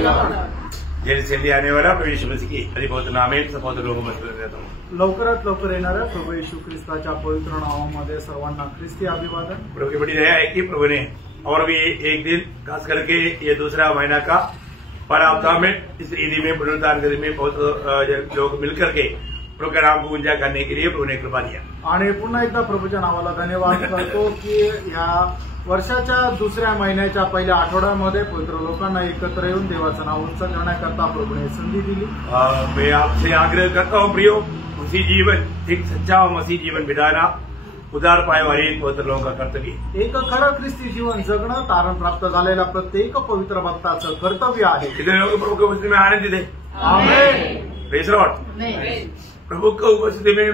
जल्दी आने वाला प्रभु यीशु मसीह की अधिपौत नामे सपोत लोगों में देता हूँ। लवकरात लवकर येणाऱ्या प्रभू येशू ख्रिस्ताच्या पवित्र नावामध्ये सर्वांना ख्रिस्ती अभिवादन। प्रभु की बड़ी दया है कि प्रभु ने और भी एक दिन खास करके ये दूसरा महीना का बड़ा हफ्ता में इस ईदी में पुनरुत्थान में बहुत लोग मिलकर के प्रभु के नाम को गुंजा करने के लिए प्रभु ने कृपा दिया। आणि पुन्हा एकदा प्रभूच्या नावाला धन्यवाद करतो की या वर्षाच्या दुसऱ्या महिन्याच्या पहिल्या आठवड्यामध्ये पवित्र लोकांना एकत्र येऊन देवाचं नाव उंच करण्याकरता प्रभूने संधी दिली। मैं आपसे आग्रह करता हूँ प्रियो, मसीह जीवन एक सच्चा मसीह जीवन बिताना उदार पाए वाले पवित्र लोगों का कर्तव्य। एक खरं ख्रिस्ती जीवन जगणं तारण प्राप्त झालेल्या प्रत्येक पवित्र भक्ताचं कर्तव्य आहे। कितने लोग प्रभु के उपस्थिति में आनंदित है? आमेन। Praise Lord. प्रभु की उपस्थिति में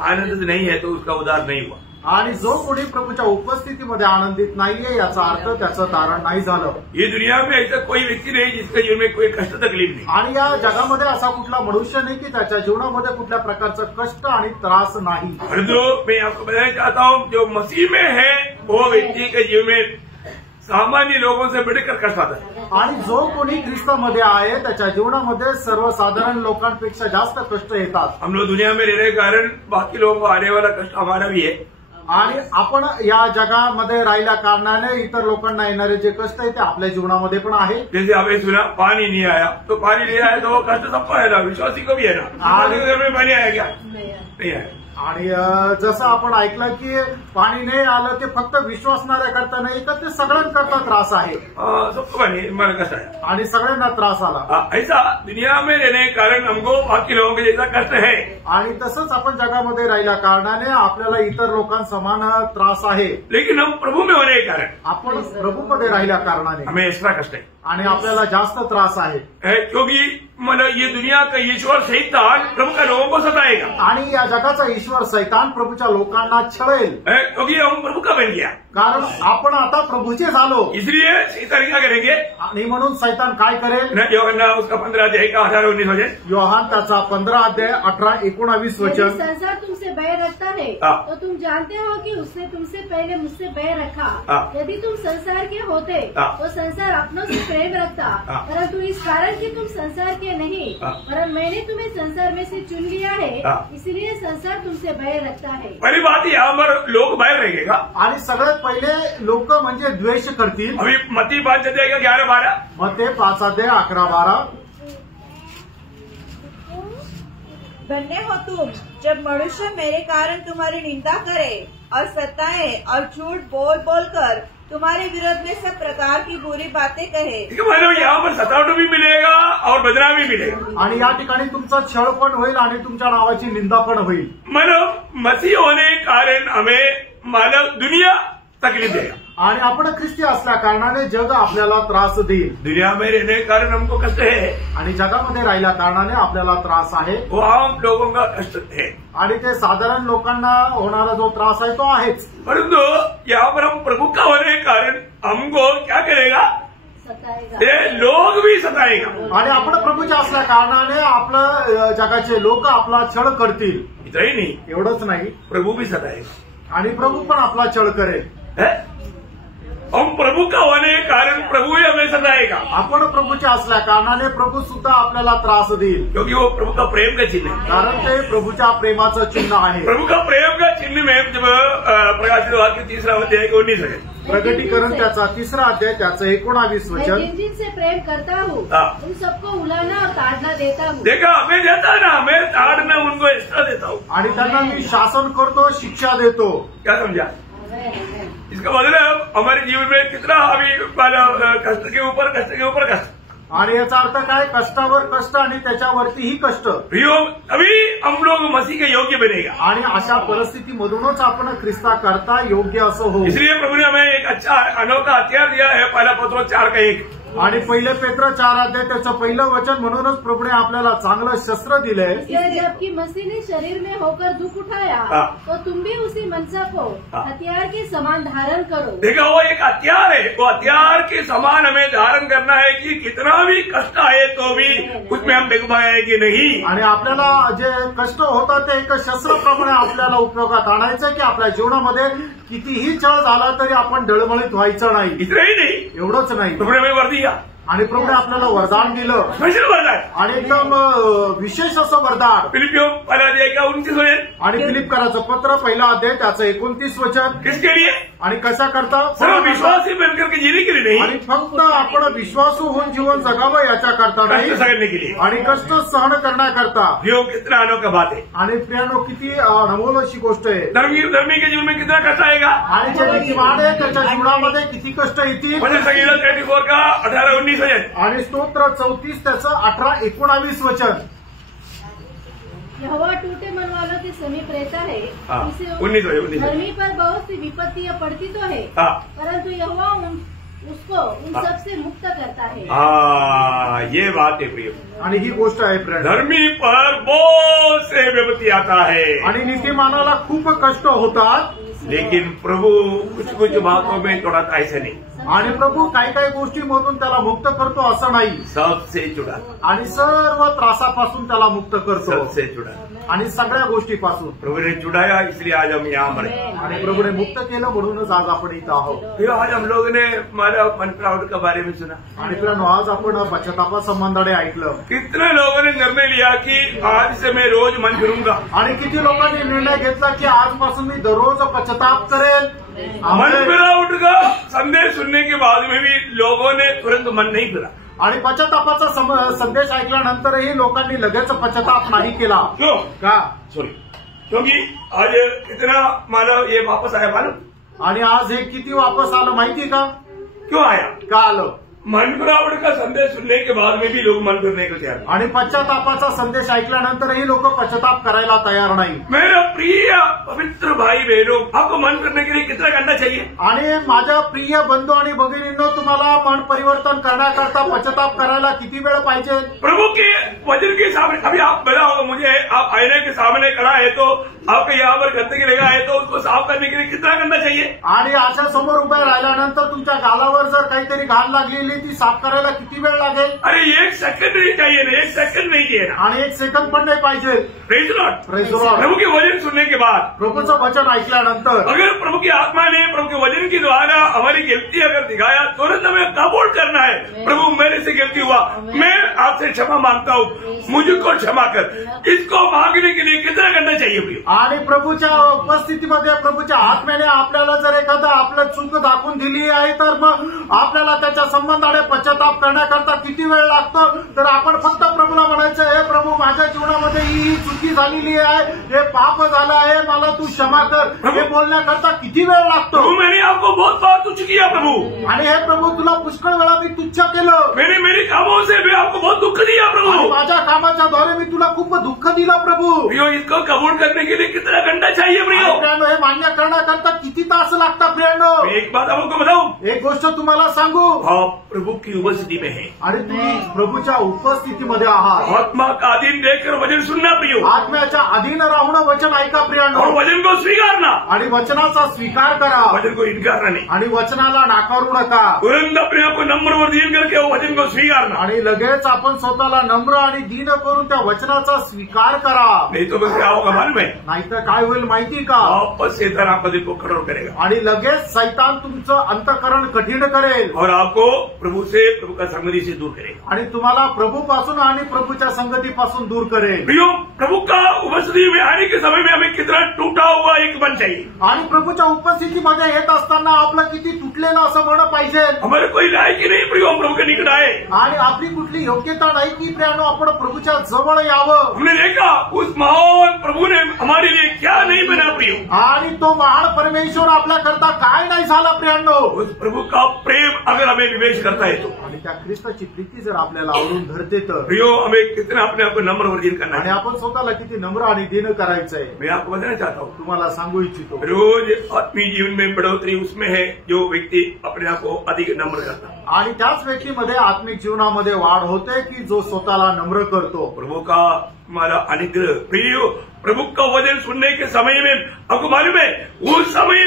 आनंदित नहीं है तो उसका उद्धार नहीं हुआ। आणि जो कोणी प्रभूच्या उपस्थितीमध्ये आनंदित नाहीये याचा अर्थ त्याचं तारण नाही झालं। ये दुनिया में ऐसा कोई व्यक्ति नहीं जिसके जीवन में कोई कष्ट तकलीफ नहीं। आणि या जगामध्ये असा कुठला मनुष्य नाही की त्याच्या जीवनामध्ये कुठल्या प्रकारचं कष्ट आणि त्रास नाही। और जो मैं आपको बताना चाहता हूँ, जो मसीह में है वो व्यक्ति के जीवन में सामान्य लोगों से बढ़कर कष्ट आता है। आणि जो कोणी ख्रिस्तामध्ये आहे त्याच्या जीवनामध्ये सर्वसाधारण लोकांपेक्षा जास्त कष्ट येतात। हम लोग दुनिया में रहने के कारण बाकी लोगों को आने वाला कष्ट हमारा भी है। आणि आपण या जगामध्ये राहिल्या कारणाने इतर लोकांना येणारे जे कष्ट आहे ते आपल्या जीवनामध्ये पण आहे। जैसे आपने सुना पानी नहीं आया तो पानी नहीं आया तो वो कष्ट सबको है ना, विश्वासी को भी है ना। आपके घर में पानी आया क्या? नहीं आया। आणि जसं आपण ऐकलं की पाणी नाही आलं ते फक्त विश्वासणाऱ्या करता नाही तर ते सगळ्यांकरता त्रास आहे। सबको पानी मला कष्ट आया आणि सगळ्यांना त्रास आला। ऐसा दुनिया में रहने के कारण हमको बाकी लोगों के जैसा कष्ट है। आणि तसंच आपण जगामध्ये राहिल्या कारणाने आपल्याला इतर लोकांसमान त्रास आहे। लेकिन हम प्रभु में होने के कारण आपण प्रभूमध्ये राहिल्या कारणाने हमें एक्स्ट्रा कष्ट है आणि आपल्याला जास्त त्रास आहे। क्योंकि मतलब ये दुनिया का ईश्वर शैतान प्रभु का लोगों को सताएगा। आणि या जगाचा ईश्वर शैतान प्रभूच्या लोकांना छळेल। क्योंकि हम प्रभु का बन गया, कारण आपण आता प्रभूचे झालो। इसलिए शैतान क्या करेंगे? आणि म्हणून शैतान काय करेल? योहन्ना उसका 15 अध्याय का 18-19 वचन। योहान त्याचा 15 अध्याय 18-19 वचन। संसार तुमसे बैर रखता है तो तुम जानते हो कि उसने तुमसे पहले मुझसे बैर रखा। यदि तुम संसार के होते तो संसार अपनों से प्रेम रखता, परंतु इस कारण कि तुम संसार के नहीं परंतु मैंने तुम्हें संसार में से चुन लिया है, इसलिए संसार तुमसे बैर रखता है। पहली बात यहाँ पर लोग बैर रहेगा। आणि सगळ्यात पहिले लोक म्हणजे द्वेष करतील। अभी मत्ती 5 अध्याय का 11-12, मत्ती 5 अध्याय 11-12। धन्य हो तुम जब मनुष्य मेरे कारण तुम्हारी निंदा करे और सताए और झूठ बोल बोल कर तुम्हारे विरोध में सब प्रकार की बुरी बातें कहे। मतलब यहाँ पर सतावट भी मिलेगा और बदनामी भी मिलेगा। आणि या ठिकाणी तुमचा छळ पण होईल आणि तुमच्या नावाची निंदा पण होईल। मतलब मसीह होने के कारण हमें मानव दुनिया तकलीफ देगा। आणि आपण ख्रिस्ती असल्या कारणाने जग आपल्याला त्रास देईल। दुनिया में रहने के कारण हमको कष्ट है आणि जगामध्ये राहिल्या कारणाने आपल्याला त्रास आहे। वो आम लोगों का कष्ट है आणि ते साधारण लोकांना होणारा जो त्रास आहे तो आहेच। परंतु यहाँ पर हम प्रभु का होने के कारण हमको क्या करेगा? ये लोग भी सताएगा। आणि आपण प्रभूचे असल्या कारणाने आपलं जगाचे लोक आपला छळ करतील। इतना ही नहीं, एवढंच नाही, प्रभु भी सताएगा आणि प्रभू पण आपला छळ करेल। हम प्रभु का होने के कारण प्रभु ही हमें सताएगा। आपण प्रभूचे असल्या कारणाने प्रभू सुद्धा आपल्याला त्रास देईल, क्योंकि वो प्रभु का प्रेम का चिन्ह है। कारण ते प्रभूच्या प्रेमाचं चिन्ह आहे। प्रभु का प्रेम का चिन्ह में जब प्रकाशित वाक्य 3 अध्याय 19 है, प्रकटीकरण त्याचा 3 अध्याय त्याचं 19 वचन। मैं जिनसे प्रेम करता हूँ उन सबको उलाना और ताड़ना देता हूँ। देखा हमें देता ना, मैं ताड़ना उनको एक्स्ट्रा देता हूँ। आणि त्यांना मी शासन करतो, शिक्षा देतो। क्या समझा? इसका मतलब हमारे जीवन में कितना अभी कष्ट के ऊपर कष्ट। आणि याचा अर्थ काय? कष्टावर कष्ट आणि त्याच्यावरतीही कष्ट। अभी हम लोग मसीह के योग्य बनेगा। आणि अशा परिस्थितीमधूनच आपण ख्रिस्ता करता योग्य असं हो। इसलिए प्रभु ने हमें एक अच्छा अनोखा हथियार दिया है, 1 पत्रोस 4:1। आणि 1 पेत्र 4 अध्याय त्याचं पहिलं वचन म्हणूनच प्रभूने आपल्याला चांगलं शस्त्र दिलंय। जबकि मसीह ने शरीर में होकर दुख उठाया तो तुम भी उसी मनसा को हथियार के समान धारण करो। देखा, वो एक हथियार है, वो हथियार के समान हमें धारण करना है कि कितना भी कष्ट आए तो भी उसमें हम डगमगाए कि नहीं। आणि आपल्याला जे कष्ट होतात ते एक शस्त्राप्रमाणे आपल्याला उपयोगात आणायचं की आपल्या जीवनामध्ये कितीही छळ झाला तरी आपण डळमळीत व्हायचं नाही। इतना ही नहीं, एवढंच नाही, तुमने हमें वर दिया, आणि प्रभूने आपल्याला वरदान दिलं, स्पेशल वरदान आणि एकदम विशेष असं वरदान. फिलिपियों पहिला अध्याय का 29 वचन. आणि फिलिपकराचं पत्र पहिला अध्याय त्याचं 29 वचन. किसके लिए? आणि कसा करता? सर्व विश्वासी बनकर के जीने के लिए नहीं, आणि फक्त आपण विश्वासू होऊन जीवन जगावं याच्या करता नाही, कष्ट सहने के लिए. आणि कष्ट सहन करण्याकरता. यो कितना अनोखा बात है. आणि प्रियानो, किती अनमोल अशी गोष्ट आहे. धर्मी के जीवन में कितना कष्ट आएगा. आणि जे नीतिवान आहे त्याच्या जीवनामध्ये किती कष्ट येतील. वचन संहिता 34 का 18-19 वचन. आणि स्तोत्र 34 त्याचं 18-19 वचन. यहोवा टूटे मन वालों के समीप रहता है, इसे 19 धर्मी पर बहुत सी विपत्तियां पड़ती तो है, परंतु यहोवा उसको उन सबसे मुक्त करता है. ये बात है प्रिय. आणि ही गोष्ट आहे फ्रेंड. धर्मी पर बहुत से विपत्ति आता है, आणि नीतिमानाला खूप कष्ट होतात, लेकिन प्रभु कुछ कुछ बातों में थोड़ा ऐसे नहीं. आणि प्रभू काही काही गोष्टीमधून त्याला मुक्त करतो असं नाही, सबसे जुड़ा. आणि सर्व त्रासापासून त्याला मुक्त करतो, सबसे जुड़ा. आणि सगळ्या गोष्टीपासून. प्रभु ने जुड़ाया, इसलिए आज हम यहाँ पर हैं. आणि प्रभूने मुक्त केलं म्हणूनच आज आपण इथं आहोत. फिर आज हम लोगों ने हमारा मन प्राउड के बारे में सुना. आणि प्रियानो, आज आपण पश्चातापा संबंधाने ऐकलं. कितने लोगों ने निर्णय लिया कि आज से मैं रोज मन फिरूंगा. आणि किती लोकांनी निर्णय घेतला की आजपासून मी दररोज पश्चाताप करेल. मन फिराउट का संदेश सुनने के बाद में भी लोगों ने तुरंत मन नहीं फिरा. आणि पश्चातापाचा संदेश ऐकल्यानंतरही लोकांनी लगेच पश्चाताप नाही केला. क्यों? का? सॉरी, क्योंकि आज कितना मानव ये वापस आया मालूम. आणि आज हे किती वापस आलं माहिती का? क्यों आया? का आलं? मन फिरावट का संदेश सुनने के बाद में भी लोग मन फिरने को तैयार. आणि पश्चातापाचा संदेश ऐकल्यानंतरही लोक पश्चाताप करायला तयार नाही. मेरा प्रिय पवित्र भाई बहनों, आपको मन करने के लिए कितना करना चाहिए? आणि माझ्या प्रिय बंधू आणि भगिनींनो, तुम्हाला मन परिवर्तन करण्याकरता पश्चाताप करायला किती वेळ पाहिजे? प्रभु के वचन के सामने. अभी आप बता होगा मुझे, आप आईने के सामने खड़ा है तो आपके यहाँ पर गंदगी लगा है तो उसको साफ करने के लिए कितना करना चाहिए? आणि आशा समोर उभ्या राहिल्यानंतर तुमच्या गालावर जर काहीतरी घाण लागलेली ती साफ करायला किती वेळ लागेल? अरे 1 सेकंड नहीं चाहिए ना, 1 सेकंड नहीं चाहिए ना. आणि 1 सेकंड पण नाही पाहिजे. Praise Lord. Praise Lord. प्रभु के वचन सुनने के बाद, प्रभूचं वचन ऐकल्यानंतर, अगर प्रभु की आत्मा ने प्रभु के वचन के द्वारा हमारी गलती अगर दिखाया, तुरंत हमें कबूल करना है. प्रभु मेरे से गलती हुआ, मैं आपसे क्षमा मांगता हूँ, मुझको क्षमा कर. इसको मांगने के लिए कितना करना चाहिए प्रिय? आणि प्रभूच्या उपस्थितीमध्ये प्रभूच्या आत्म्याने आपल्याला जर एखादा आपलं चूक दाखवून दिली आहे तर मग आपल्याला त्याच्या संबंधाने पश्चाताप करण्याकरता किती वेळ लागतो? तर आपण फक्त प्रभूला म्हणायचं, हे प्रभू, माझ्या जीवनामध्ये ही चुकी झालेली आहे, हे पाप झालं आहे, मला तू क्षमा कर. हे बोलण्याकरता किती वेळ लागतो? मैंने आपको बहुत बार तुच्छ किया प्रभु. आणि हे प्रभू, तुला पुष्कळ वेळा मी तुच्छ केलं. मैंने मेरे कामों से भी आपको बहुत दुःख दिया प्रभु. माझ्या कामाच्या द्वारे मी तुला खूप दुःख दिला प्रभू. इसको कबूल करने के लिए कितना घंटा चाहिए प्रियो? हे मान्य करण्याकरता किती तास लागतात प्रियांनो? एक बात आपको बताऊं, एक गोष्ट तुम्हाला सांगू, आप प्रभु की उपस्थिति में है आणि तुम्ही प्रभूच्या उपस्थितीमध्ये आहात. आत्मा का अधीन देखकर वचन सुनना प्रियो. आत्म्याच्या अधीन राहून वचन ऐका प्रियांनो, और वचन को स्वीकारना. आणि वचनाचा स्वीकार करा, वचन को इनकारना नहीं. आणि वचनाला नाकारू नका. तुरंत अपने आप को नम्र और दीन करके वचन को स्वीकारना. आणि लगेच आपण स्वतःला नम्र आणि दीन करून त्या वचनाचा स्वीकार करा. नहीं तो क्या होगा मालूम है? नाहीतर काय होईल माहिती का? वापस शैतान आपका दिल को कठोर करेगा, आणि लगेच शैतान तुमचं अंतःकरण कठीण करेल, और आपको प्रभु से, प्रभु का संगति से दूर करेगा. आणि तुम्हाला प्रभूपासून आणि प्रभूच्या संगतीपासून दूर करेल. प्रियो, प्रभु का उपस्थिति में आने के समय में हमें कितना टूटा हुआ एक मन चाहिए. आणि प्रभूच्या उपस्थितीमध्ये येत असताना आपलं किती तुटलेलं असं मन पाहिजे. हमारे कोई लायक ही नहीं प्रियो हम प्रभु के निकट आए. आणि आपली कुठली योग्यता नाही की प्रियानो आपण प्रभूच्या जवळ यावं. हमने देखा उस महान प्रभु ने हमारे लिए क्या नहीं बना प्रियो. आणि तो महान परमेश्वर आपल्या करता काय नाही झाला प्रियांनो. उस प्रभु का प्रेम अगर हमें विवेश करता है तो, आणि त्या ख्रिस्ताची प्रीती जर आपल्याला आवडून धरते तर प्रियो हमें कितना अपने आप को नम्र और दीन करना आणि है. आपण स्वतःला किती नम्र आणि दीन करायचंय. मैं आपको बताना चाहता हूँ, तुम्हाला सांगू इच्छितो, रोज आत्मीय जीवन में बढ़ोतरी उसमें है जो व्यक्ति अपने आप को अधिक नम्र करता है. आणि त्याच व्यक्तीमध्ये आत्मिक जीवनामध्ये वाढ होते की जो स्वतःला नम्र करतो. प्रभु का हमारा अनुग्रह. प्रियो, प्रभु का वचन सुनने के समय में आपको मालूम है, उस समय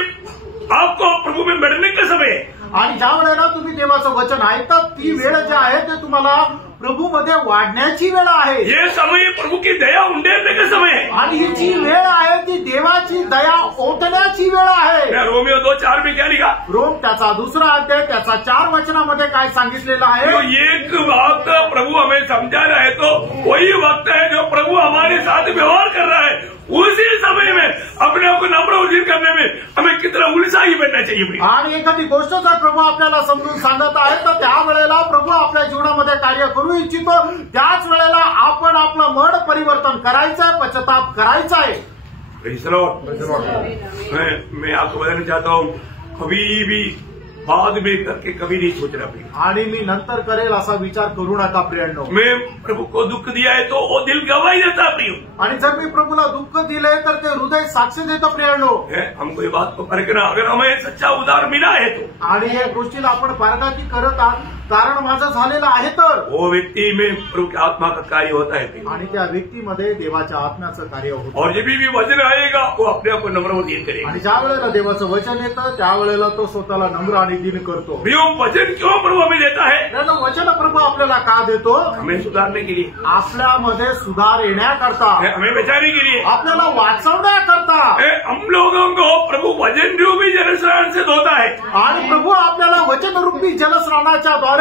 आपको प्रभु में बढ़ने का समय है. आणि ज्या वेळेला तुम्ही देवाचं वचन ऐकतात ती वेळ जी आहे ते तुम्हाला प्रभु मध्ये वाढण्याची वेळ आहे। ये समय प्रभु की दया उंडेलने का समय है आणि ही जी वेळ आहे ती देवाची दया ओतण्याची वेळ आहे। रोमियो 2:4 में क्या लिखा? रोम त्याचा 2 अध्याय त्याचा 4 वचनामध्ये काय सांगितलेलं आहे? जो एक वक्त प्रभु हमें समझा रहा है तो वही वक्त है जो प्रभु हमारे साथ व्यवहार कर रहा है। उसी समय में अपने आप को नम्र उदित करने में हमें कितना उत्साही बनना चाहिए। आणि एखादी गोष्ट जर प्रभु आपल्याला समजून सांगत आहे तर त्यावेळेला प्रभु आपल्या जीवनामध्ये कार्य करू इच्छितो। त्याच वेळेला आपण आपलं मन परिवर्तन करायचंय, पश्चाताप करायचा आहे। Praise the Lord. मैं आपको बताना चाहता हूँ, कभी भी बाद में करके कभी नहीं सोचना प्रिय। आणि मी नंतर करेल असा विचार करू नका प्रियांनो। मैं प्रभु को दुख दिया है तो वो दिल गवाही देता प्रिय। आणि जर मी प्रभूला दुःख दिले तर ते हृदय साक्ष देतं प्रियांनो। हमको ये बात को परखना, अगर हमें सच्चा उद्धार मिला है तो, आणि या गोष्टीला आपण पारखाकी करत आहात, कारण माझं झालेलं आहे तर वो व्यक्ति में प्रभु की आत्मा का कार्य होता है आणि त्या व्यक्तीमध्ये देवाच्या आत्म्याचं कार्य होतं। और जब भी वचन आएगा वो अपने आप को नम्र उदित करेगा। आणि ज्या वेळेला देवाचं वचन येतं त्यावेळेला तो स्वतःला नम्र आणि दीन करतो। प्रियो, वचन क्यों प्रभु हमें देता है? वचन प्रभु आपल्याला का देतो? हमें सुधारने के लिए, आपल्यामध्ये सुधार येण्याकरता, हमें बचाने के लिए, आपल्याला वाचवण्याकरता। हम लोगों को प्रभु वचन रूपी जलस्नान से धोता है आणि प्रभु आपल्याला वचन रूपी जलस्नानाच्या द्वारे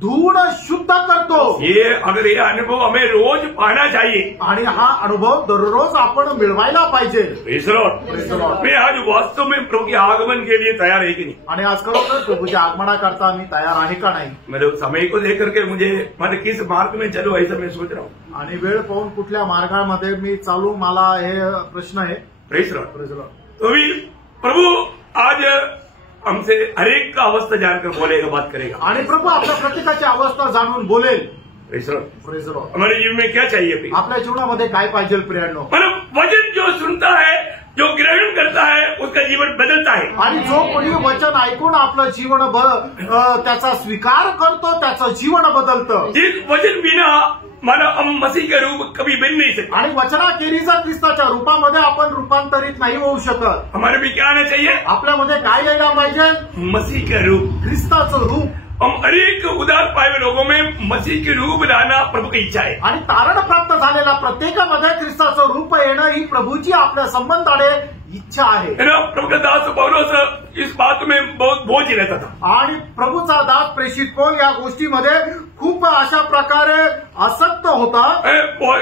धूळ शुद्ध करतो। ये अगर ये अनुभव हमें रोज पाना चाहिए आणि हा अनुभव दररोज आपण मिळवायला पाहिजे। Praise the Lord. मैं आज वास्तव में प्रभु के आगमन के लिए तैयार है कि नहीं? आणि आज खरोखर प्रभूच्या आगमनाकरता मी तयार आहे का नाही? मेरे समय को लेकर के मुझे मतलब किस मार्ग में चलूं ऐसा मैं सोच रहा हूँ। आणि वेळ पाहून कुठल्या मार्गामध्ये मी चालू, मला हे प्रश्न आहे। Praise the Lord. तो भी प्रभु आज हमसे हर एक का अवस्था जानकर बोलेगा, बात करेगा। आणि प्रभू आपल्या प्रत्येकाची अवस्था जाणून बोलेल। Praise the Lord. हमारे जीवन में क्या चाहिए प्रिय? आपल्या जीवनामध्ये काय पाहिजे प्रियांनो? मतलब वचन जो सुनता है, जो ग्रहण करता है, उसका जीवन बदलता है। आणि जो कोणी वचन ऐकून आपलं जीवन त्याचा स्वीकार करतो त्याचं जीवन बदलतं। जिस वचन बिना माना हम मसीह के रूप कभी बन नहीं सकते। आणि वचनाखेरीज ख्रिस्ताच्या रूपामध्ये आपण रूपांतरित नाही होऊ शकत। हमारे भी क्या आना चाहिए? आपल्यामध्ये काय यायला पाहिजे? मसीह का रूप, ख्रिस्ताचं रूप। हम हर एक उदार पाए हुए लोगों में मसीह के रूप लाना प्रभु की इच्छा है। आणि तारण प्राप्त झालेल्या प्रत्येकामध्ये ख्रिस्ताचं रूप येणं ही प्रभूची आपल्या संबंधाने इच्छा आहे। प्रभु का दास पौलुस इस बात में बहुत बोझ रहता था। आणि प्रभूचा दास प्रेषित पौल या गोष्टीमध्ये खूप अशा प्रकारे आसक्त होता।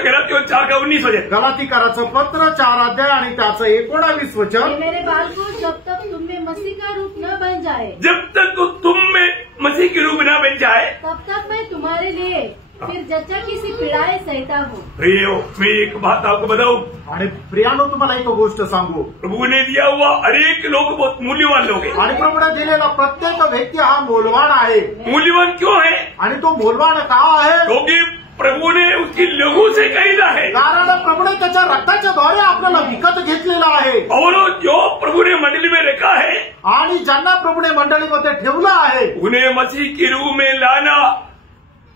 गलातियों 4:19 गलातीकाराचं पत्र 4 अध्याय आणि त्याचं 19 वचन। मेरे बालकों, जब तक तुम में मसीह का रूप न बन जाए, जब तक तुम में मसीह के रूप न बन जाए, तब तक मैं तुम्हारे लिए फिर जच्चा किसी पीड़ाएं सहता हूँ। प्रियो, मैं एक बात आपको बताऊं। आणि प्रियानो, तुम्हाला एक गोष्ट सांगू। प्रभु ने दिया हुआ हर एक लोग बहुत मूल्यवान लोग हैं। आणि प्रभूने दिलेला प्रत्येक व्यक्ती हा मोलवान आहे। मूल्यवान क्यों है? आणि तो मोलवान का आहे? क्योंकि प्रभु ने उसकी लहू से खरीदा है। कारण प्रभूने त्याच्या रक्ताच्या द्वारे आपल्याला विकत घेतलेला आहे। और जो प्रभु ने मंडली में रखा है, आणि ज्यांना प्रभूने मंडळीमध्ये ठेवलं आहे, उन्हें मसीह के रूप में लाना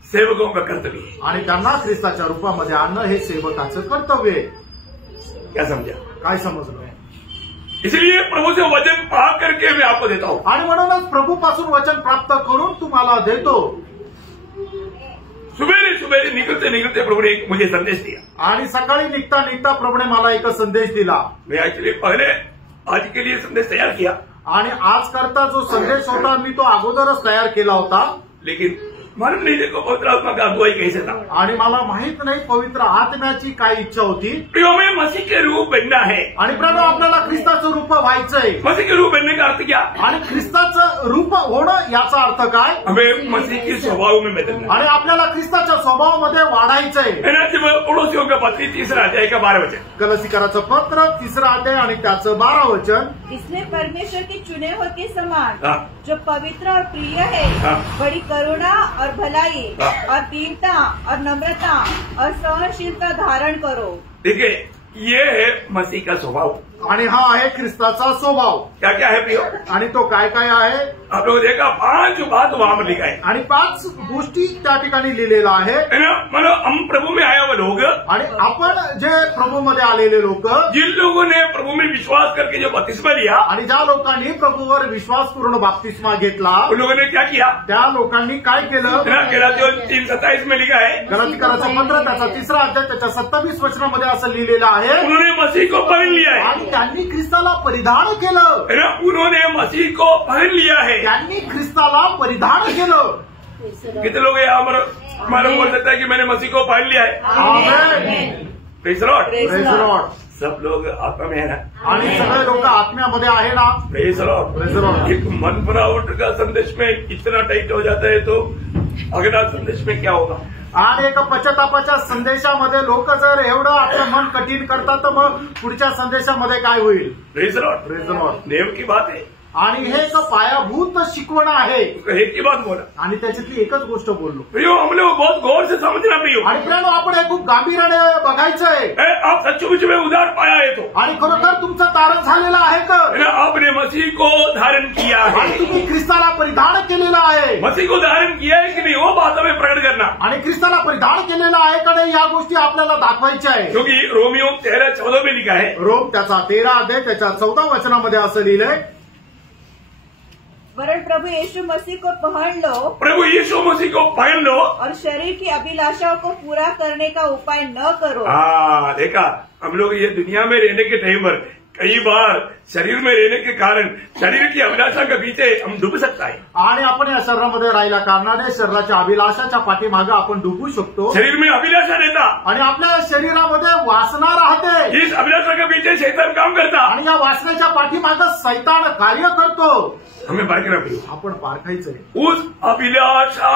सेवकों का कर्तव्य है। आणि त्यांना ख्रिस्ताच्या रूपामध्ये आणणं हे सेवकाचं कर्तव्य आहे। क्या समझा? काय समजलं? इसलिए प्रभु से वचन प्राप्त करके मैं आपको देता हूँ। आणि म्हणूनच प्रभूपासून वचन प्राप्त करून तुम्हाला देतो। सुबह निकलते निकलते प्रभु ने मुझे संदेश दिया। आणि सकाळी निघता निघता प्रभूने मला एक संदेश दिला। मैं एक्चुअली पहले आज के लिए संदेश तैयार किया, आणि आज करता जो संदेश होता मी तो अगोदरच तयार केला होता। लेकिन मालूम नहीं देखो पवित्र आत्मा का अगुवाई कैसे था। आणि मला माहित नाही पवित्र आत्म्याची काय इच्छा होती। प्रियो, में मसीह के रूप बनना है। आणि प्रभू आपल्याला ख्रिस्ताचं रूप व्हायचंय। मसीह के रूप बनने का अर्थ क्या? आणि ख्रिस्ताचं रूप होणं याचा अर्थ काय? हमें मसीह के स्वभाव में बदलना। आणि आपल्याला ख्रिस्ताच्या स्वभावामध्ये वाढायचंय। पड़ोसियों का पत्री 3 अध्याय का 12 वचन। गलातीकाराचं पत्र 3 अध्याय आणि त्याचं 12 वचन। इसमें परमेश्वर के चुने हुए के समान जो पवित्र और प्रिय है, बड़ी करुणा और भलाई और दीनता और नम्रता और सहनशीलता धारण करो। देखिए, ये है मसीह का स्वभाव। आणि हा आहे ख्रिस्ताचा स्वभाव. क्या क्या है प्रियो? आणि तो काय काय आहे? आप लोग देखा 5 बात वहां पर लिखा है आणि 5 गोष्टी त्या ठिकाणी लिहिलेल्या आहे. मतलब हम प्रभु में आया हुआ लोग, आणि आपण जे प्रभूमध्ये आलेले लोक, जिन लोगों ने प्रभु में विश्वास करके जो बपतिस्मा लिया, आणि ज्या लोकांनी प्रभूवर विश्वासपूर्ण बाप्तिस्मा घेतला, उन लोगों ने क्या किया? त्या लोकांनी काय केलं? गलातियों 3:27 में लिखा है, गलातिकराचा 15 त्याचा 3रा अध्याय त्याच्या 27 वचनामध्ये असं लिहिलेलं आहे, उन्होंने मसीह को पहन लिया है. आणि त्यांनी ख्रिस्ताला परिधान केलं. उन्होंने मसीह को पहन लिया है. त्यांनी ख्रिस्ताला परिधान केलं. कितने लोग यहाँ पर मालूम बोल सकता है कि मैंने मसीह को पहन लिया है? Amen. Praise Lord. Praise Lord. सब लोग आत्मा में है ना, आणि सगळे लोक आत्म्यामध्ये आहे ना. Praise Lord. Praise Lord. एक मन बनावट का संदेश में इतना टाइट हो जाता है तो अगला संदेश में क्या होगा? आणि एका पश्चातापाच्या संदेशामध्ये लोक जर एवढं आपलं मन कठीण करतात तर मग पुढच्या संदेशामध्ये काय होईल? Praise Lord. Praise Lord. देव की बात है. आणि हे एक पायाभूत शिकवण आहे. एक ही बात बोला, आणि त्याच्यातली एकच गोष्ट बोललो. प्रियो हम लोग बहुत गौर से समझना प्रियो. आणि प्रियानो आपण हे खूप गांभीर्याने बघायचंय. आप सचमुच में उधार पाया है तो, आणि खरोखर तुमचं तारण झालेलं आहे तर आपने मसीह को धारण किया आणि है. तुम्ही ख्रिस्ताला परिधान केलेलं आहे. मसीह को धारण किया है कि नहीं वो बात हमें प्रकट करना. आणि ख्रिस्ताला परिधान केलेलं आहे का नाही या गोष्टी आपल्याला दाखवायच्या आहे. क्योंकि रोमियो 13:14 में लिखा है, रोम त्याचा 13 अध्याय त्याच्या 14 वचनामध्ये असं लिहिलंय, वरन प्रभु यीशु मसीह को पहन लो, प्रभु यीशु मसीह को पहन लो और शरीर की अभिलाषाओं को पूरा करने का उपाय न करो. हाँ, देखा हम लोग ये दुनिया में रहने के टाइम पर कई बार शरीर में रहने के कारण शरीर की अभिलाषा के पीछे हम डूब सकता है. आणि आपण या शरीरामध्ये राहिल्या कारणाने शरीराच्या अभिलाषाच्या पाठीमागे आपण डुबू शकतो. शरीर में अभिलाषा रहता, आणि आपल्या शरीरामध्ये वासना राहते. इस अभिलाषा के पीछे शैतान काम करता, आणि या वासनेच्या पाठीमागे शैतान कार्य करतो. हमें बारकना प्रियो, आपण पारखायचंय. उस अभिलाषा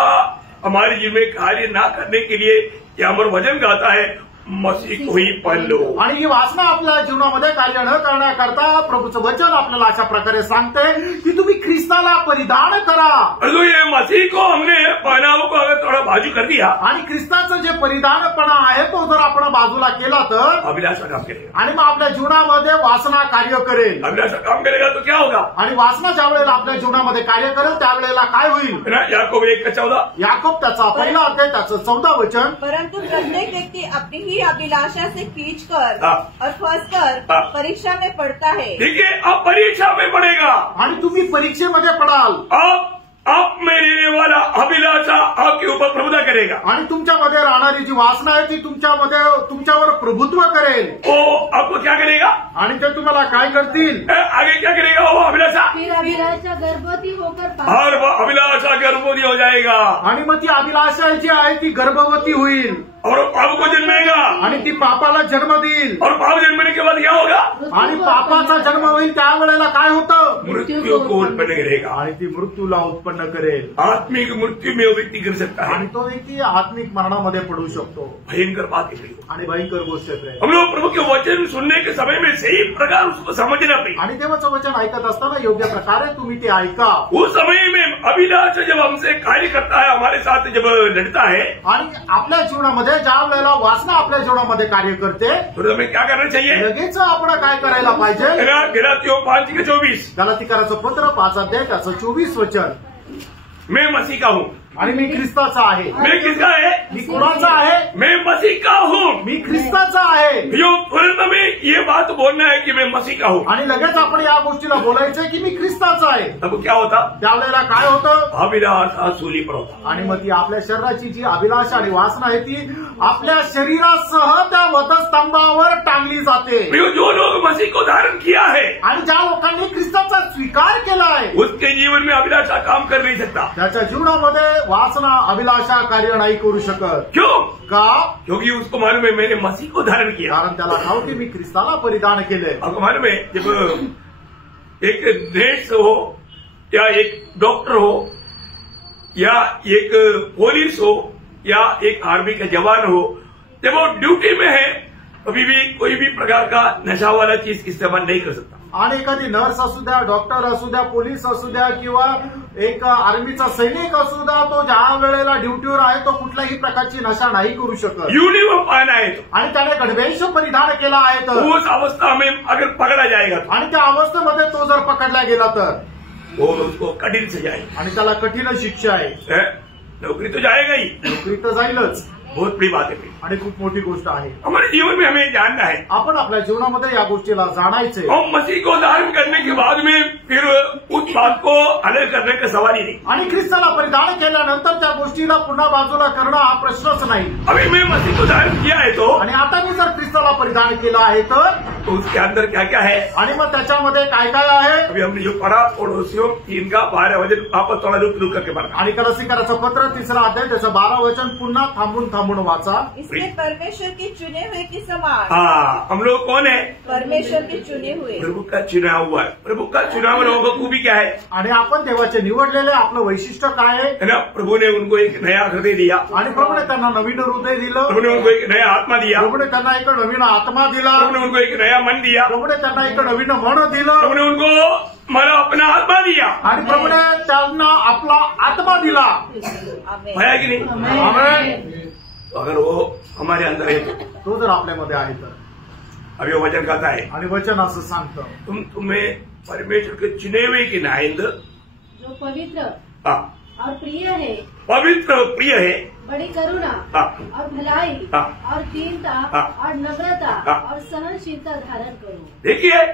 हमारे जीवन में कार्य ना करने के लिए ये अमर वचन गाता है, मसीह को ही पहन लो. आणि ही वासना आपल्या जीवनामध्ये कार्य न करण्याकरता प्रभूचं वचन आपल्याला अशा प्रकारे सांगते की तुम्ही ख्रिस्ताला परिधान करा. तो ये मसीह को हमने पहनावों को अगर थोड़ा बाजू कर दिया, आणि ख्रिस्ताचं जे परिधानपणा आहे तो जर आपण बाजूला केला तर अभिलाषा काम करेगा. आणि मग आपल्या जीवनामध्ये वासना कार्य करेल. अभिलाषा काम करेगा तो क्या होगा? आणि वासना ज्या वेळेला आपल्या जीवनामध्ये कार्य करेल त्यावेळेला काय होईल? याकूब 1:14, याकूब त्याचा 1 अध्याय त्याचं 14 वचन, परंतु प्रत्येक व्यक्ति अपनी ही अभिलाषा से खींचकर हाँ। और फंसकर परीक्षा में पड़ता है. ठीक है, अब परीक्षा में पड़ेगा. आणि तुम्ही परीक्षेमध्ये पडाल. आप में रहने वाला अभिलाषा आपके ऊपर प्रभुता करेगा. आणि तुमच्यामध्ये राहणारी जी वासना आहे ती तुमच्यावर प्रभुत्व करेल. वो आपको क्या करेगा? आणि ते तुम्हाला काय करतील? आगे क्या करेगा वो अभिलाषा? फिर अभिलाषा गर्भवती होकर और वो अभिलाषा गर्भवती हो जाएगा आणि मग ती अभिलाषा जी आहे ती गर्भवती होईल. और पाप को जन्मेगा आणि ती पापाला जन्म देईल. और पाप जन्मने के बाद क्या होगा? आणि पापाचा जन्म होईल त्यावेळेला काय होतं? मृत्यु को उत्पन्न करेगा. आणि ती मृत्यूला उत्पन्न करेल. आत्मिक मृत्यु में वो व्यक्ति गिर सकता है. आणि तो व्यक्ती आत्मिक मरणामध्ये पडू शकतो. भयंकर बात है. आणि भयंकर गोष्ट आहे. हम लोग प्रभु के वचन सुनने के समय में सही प्रकार उसको समझना पड़ेगा. आणि देवाचं वचन ऐकत असताना योग्य प्रकारे तुम्ही ते ऐका. उस समय में अभिलाषा जब हमसे कार्य करता है, हमारे साथ जब लड़ता है, आणि आपल्या जीवनामध्ये ज्या वेळेला वासना आपल्या जीवनामध्ये कार्य करते तो हमें क्या करना चाहिए? लगेच आपण काय करायला पाहिजे? गलातियों 5:24, गलातिकराचं पत्र 5 अध्याय त्याचं 24 वचन, मैं मसीह का हूँ. आणि मी ख्रिस्ताचा आहे. मैं किसका है? मी कोणाचा आहे? मैं मसीह का हूँ. मी ख्रिस्ताचा आहे. यो तुरंत हमें ये बात बोलना है कि मैं मसीह का हूँ. आणि लगेच आपण या गोष्टीला बोलायचंय की मी ख्रिस्ताचा आहे. तब क्या होता? त्यावेळेला काय होतं? अभिलाषा सूली पर होता. आणि मग ती आपल्या शरीराची जी अभिलाषा आणि वासना आहे ती आपल्या शरीरासह त्या वधस्तंभावर टांगली जाते. जो लोग मसीह को धारण किया है, आणि ज्या लोकांनी ख्रिस्ताचा स्वीकार केला आहे उसके जीवन में अभिलाषा काम कर नहीं सकता. त्याच्या जीवनामध्ये वासना अभिलाषा कार्य नाही करू शकत. क्यों? का? क्योंकि उसको मालूम है मैंने मसीह को धारण किया. कारण त्याला ठाऊक की मी ख्रिस्ताला परिधान केले. आपको मालूम है जब एक नर्स हो या एक डॉक्टर हो या एक पुलिस हो या एक आर्मी का जवान हो, जब वो ड्यूटी में है कभी भी कोई भी प्रकार का नशा वाला चीज इस्तेमाल नहीं कर सकता. आणि एखादी नर्स असू द्या, डॉक्टर असू द्या, पोलीस असू द्या किंवा एक आर्मीचा सैनिक असू द्या, तो ज्या वेळेला ड्युटीवर आहे तो कुठल्याही प्रकारची नशा नाही करू शकत. यूनिफॉर्म पहना है आणि त्याने गणवेश परिधान केला आहे तर उस अवस्था में अगर पकड़ा जाएगा आणि त्या अवस्थेमध्ये तो जर पकडला गेला तर वो उसको कठिन सजा है आणि त्याला कठीण शिक्षा आहे. नौकरी तो जाएगा ही, नोकरी तर जाईलच. बहुत बड़ी बात है आणि खूप मोठी गोष्ट आहे. हमारे जीवन में हमें जानना है. आपण आपल्या जीवनामध्ये या गोष्टीला जाणायचंय. और मसीह को धारण करने के बाद में फिर उस बात को अलग करने का सवाल ही नहीं. आणि ख्रिस्ताला परिधान केल्यानंतर त्या गोष्टीला पुन्हा बाजूला करणं हा प्रश्नच नाही. अभी मैं मसीह को धारण किया है तो आणि आता मी जर ख्रिस्ताला परिधान केलं आहे तर उसके अंदर क्या क्या है. आणि मग त्याच्यामध्ये काय काय आहे. अभी हमने जो पढ़ा पड़ोसियों 3 का 12 वचन वापस थोड़ा रुक रुक करके पढ़ा. आणि कलसीकराचं पत्र 3 अध्याय त्याचं 12 वचन पुन्हा थांबून थांबून वाचा. इसमें परमेश्वर के चुने हुए की समान. हाँ, हम लोग कौन है. परमेश्वर के चुने हुए. प्रभु का चुना हुआ है. प्रभु का चुना हुआ लोगों को खूबी क्या है. आणि आपण देवाचे निवडलेले आपलं वैशिष्ट्य काय आहे ना. प्रभु ने उनको एक नया हृदय दिया. आणि प्रभूने त्यांना नवीन हृदय दिलं. प्रभु ने उनको एक नया आत्मा दिया. प्रभूने त्यांना एक नवीन आत्मा दिला. प्रभु ने उनको एक नया मन दिया. प्रभूने त्यांना एक नवीन मन दिलं. प्रभु ने उनको मला अपना आत्मा दिया. आणि प्रभूने त्यांना आपला आत्मा दिला. आमेन. है कि नहीं. आमेन. अगर वो हमारे अंदर है तो जर आपल्यामध्ये आहे तर अभी वो वचन कहता है आणि वचन असं सांगतं तुम्हें परमेश्वर के चुने हुए की नाइंद जो पवित्र हाँ, और प्रिय है, पवित्र प्रिय है. बड़ी करुणा हाँ, और भलाई हाँ, और दीनता हाँ, और नम्रता हाँ, और सहनशीलता धारण करो. देखिए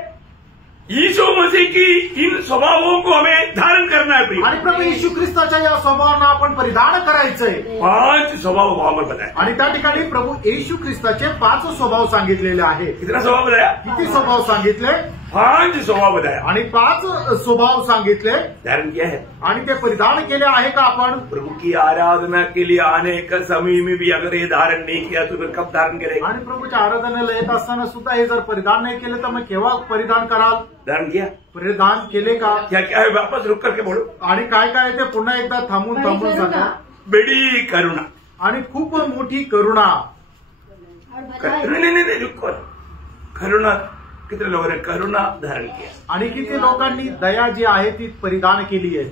यीशु मसीह की इन स्वभावों को हमें धारण करना है. प्रिय आणि प्रभू येशू ख्रिस्ताच्या या स्वभावांना आपण परिधान करायचंय. 5 स्वभाव वहां पर बताया. आणि त्या ठिकाणी प्रभू येशू ख्रिस्ताचे 5 स्वभाव सांगितलेले आहे. कितना स्वभाव बताया. किती स्वभाव सांगितले. 5 स्वभाव बताया. आणि 5 स्वभाव सांगितले धारण किया है. आणि ते परिधान केले आहे का आपण. प्रभु की आराधना के लिए आने का समय में भी अगर ये धारण नहीं किया तो फिर कब धारण करेगा. आणि प्रभूच्या आराधनेला येत असताना सुद्धा हे जर परिधान नाही केलं तर मग केव्हा परिधान कराल. धारण किया. परिधान केले का. क्या क्या है वापस रुक करके बोलो. आणि काय काय ते पुन्हा एकदा थांबून बड़ी थांबून करुणा सांगा. बड़ी करुणा. आणि खूप मोठी करुणा. और भलाई नहीं रुको. करुणा कितने लोगों ने करुणा धारण किया. आणि किती लोकांनी दया जी आहे ती परिधान केली आहे.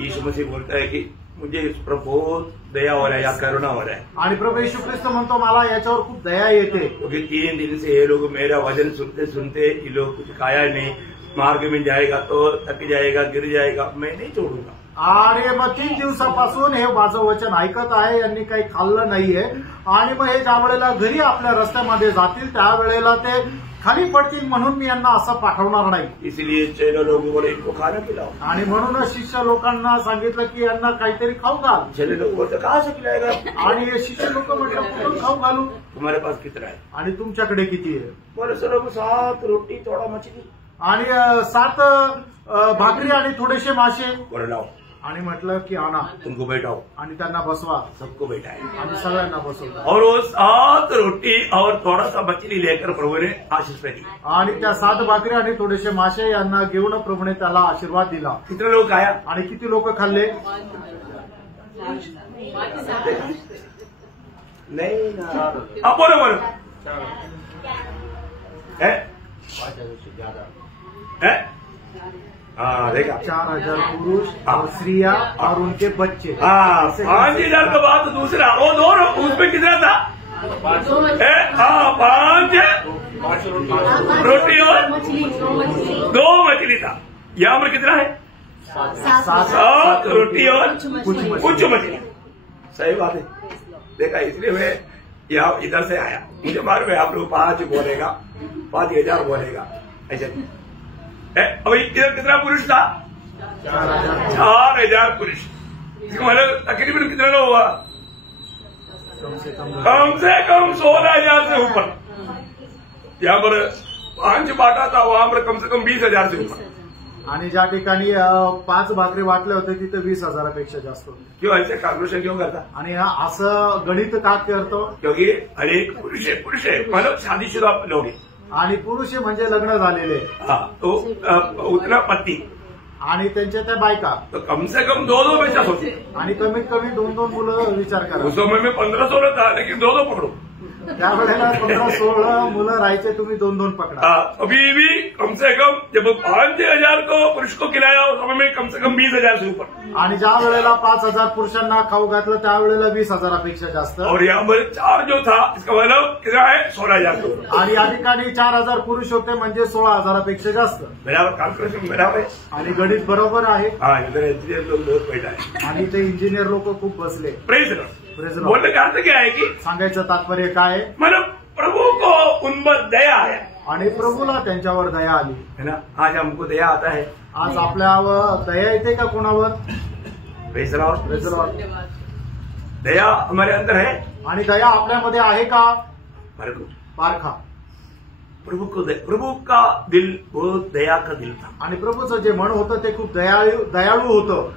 यीशु मसीह बोलता है कि मुझे इस पर बहुत दया हो रहा है या करुणा हो रहा है. आणि प्रभू येशू ख्रिस्त म्हणतो मला याच्यावर खूप दया येते. क्योंकि 3 दिन से ये लोग मेरा वचन सुनते सुनते ये लोग कुछ खाया नहीं. मार्ग में जाएगा तो थक जाएगा, गिर जाएगा, मैं नहीं छोड़ूंगा. आणि मग 3 दिवसापासून हे माझं वचन ऐकत आहे. यांनी काही खाल्लं नाहीये. आणि मग हे ज्या वेळेला घरी आपल्या रस्त्यामध्ये जातील त्यावेळेला ते खाली पडतील म्हणून मी यांना असं पाठवणार नाही. इसलिए चेलो लोगों को इनको खाना खिलाओ. आणि म्हणूनच शिष्य लोकांना सांगितलं की यांना काहीतरी खाऊ घाल. चेले लोगों को कहाँ से खिलाएगा. आणि हे शिष्य लोक म्हटलं कुठून खाऊ घालू. तुम्हारे पास कितना है. आणि तुमच्याकडे किती आहे. बोले सर 7 रोटी थोड़ा मछली. आणि 7 भाकरी आणि थोडेसे मासे. बोले लाओ. आणि म्हटलं की आणा. तुमको बैठाओ. आणि त्यांना बसवा. सबको बैठाया. आणि सगळ्यांना बसवलं. और वो 7 रोटी और थोड़ा सा मछली लेकर प्रभु ने आशीष दी. आणि त्या 7 भाकरी आणि थोडेसे मासे यांना घेऊन प्रभूने त्याला आशीर्वाद दिला. कितने लोग आया. आणि किती लोक खाल्ले. नहीं ना. अब बोलो है. हाँ देखा. 4000 पुरुष और स्त्रियां और उनके बच्चे. हाँ 5000 का बात दूसरा. वो दोनों उसमें कितना था. 5 रोटी और 2 मछली था. यहाँ पर कितना है. 7 रोटी और कुछ मछली. सही बात है. देखा इसलिए मैं यहाँ इधर से आया. मुझे मालूम है आप लोग 5 बोलेगा, 5000 बोलेगा ऐसे. अभी इधर कितना पुरुष था. 4000 पुरुष. मतलब तकरीबन कितना लोग हुआ. कम से कम 16,000 से ऊपर. यहाँ पर 5 बांटा था वहां पर कम से कम 20,000 से ऊपर. आणि ज्या ठिकाणी 5 भाकरी वाटले होते तिथे 20,000पेक्षा जास्त होते. क्यों ऐसे कॅल्क्युलेशन क्यों करता. आणि असं गणित का करतो. क्योंकि अनेक पुरुष है मतलब शादीशुदा लोग हैं. आणि पुरुष म्हणजे लग्न झालेले. हाँ तो उतना पति. आणि त्यांच्या त्या बायका. तो कम से कम 2 बच्चा सोचो. आणि कमीत कमी 2 मुलं विचार करा. उस समय में 15-16 था लेकिन 2 पकड़ो. त्यावेळेला 15-16 मुलं राहायचे, तुम्ही 2-2 पकडा. अभी भी कम से कम जब 5,000 को पुरुष को खिलाया उस समय में कम से कम 20,000 से ऊपर. आणि ज्या वेळेला 5,000 पुरुषांना खाऊ घातलं त्यावेळेला 20,000पेक्षा जास्त. और यहाँ पर 4 जो था इसका मतलब कितना है 16,000. आणि या ठिकाणी 4,000 पुरुष होते म्हणजे 16,000पेक्षा जास्त. बराबर कॅल्क्युलेशन बराबर है. आणि गणित बरोबर आहे. इधर इंजीनियर लोग बहुत बैठा है आणि ते इंजिनियर लोक खूप बसले. Praise Lord. बोलने का अर्थ क्या है कि सांगायचं तात्पर्य काय आहे, मतलब प्रभु को उन पर दया आया आणि प्रभूला त्यांच्यावर दया आली है ना. आज हमको दया आता है. आज आपल्यावर दया येते का कोणावर? Praise Lord. दया हमारे अंदर है. आणि दया आपल्यामध्ये आहे का? पारखा. प्रभु का दिल बहुत दया का दिल था. आणि प्रभूचं जे मन होतं ते खूप दयाळू होतं.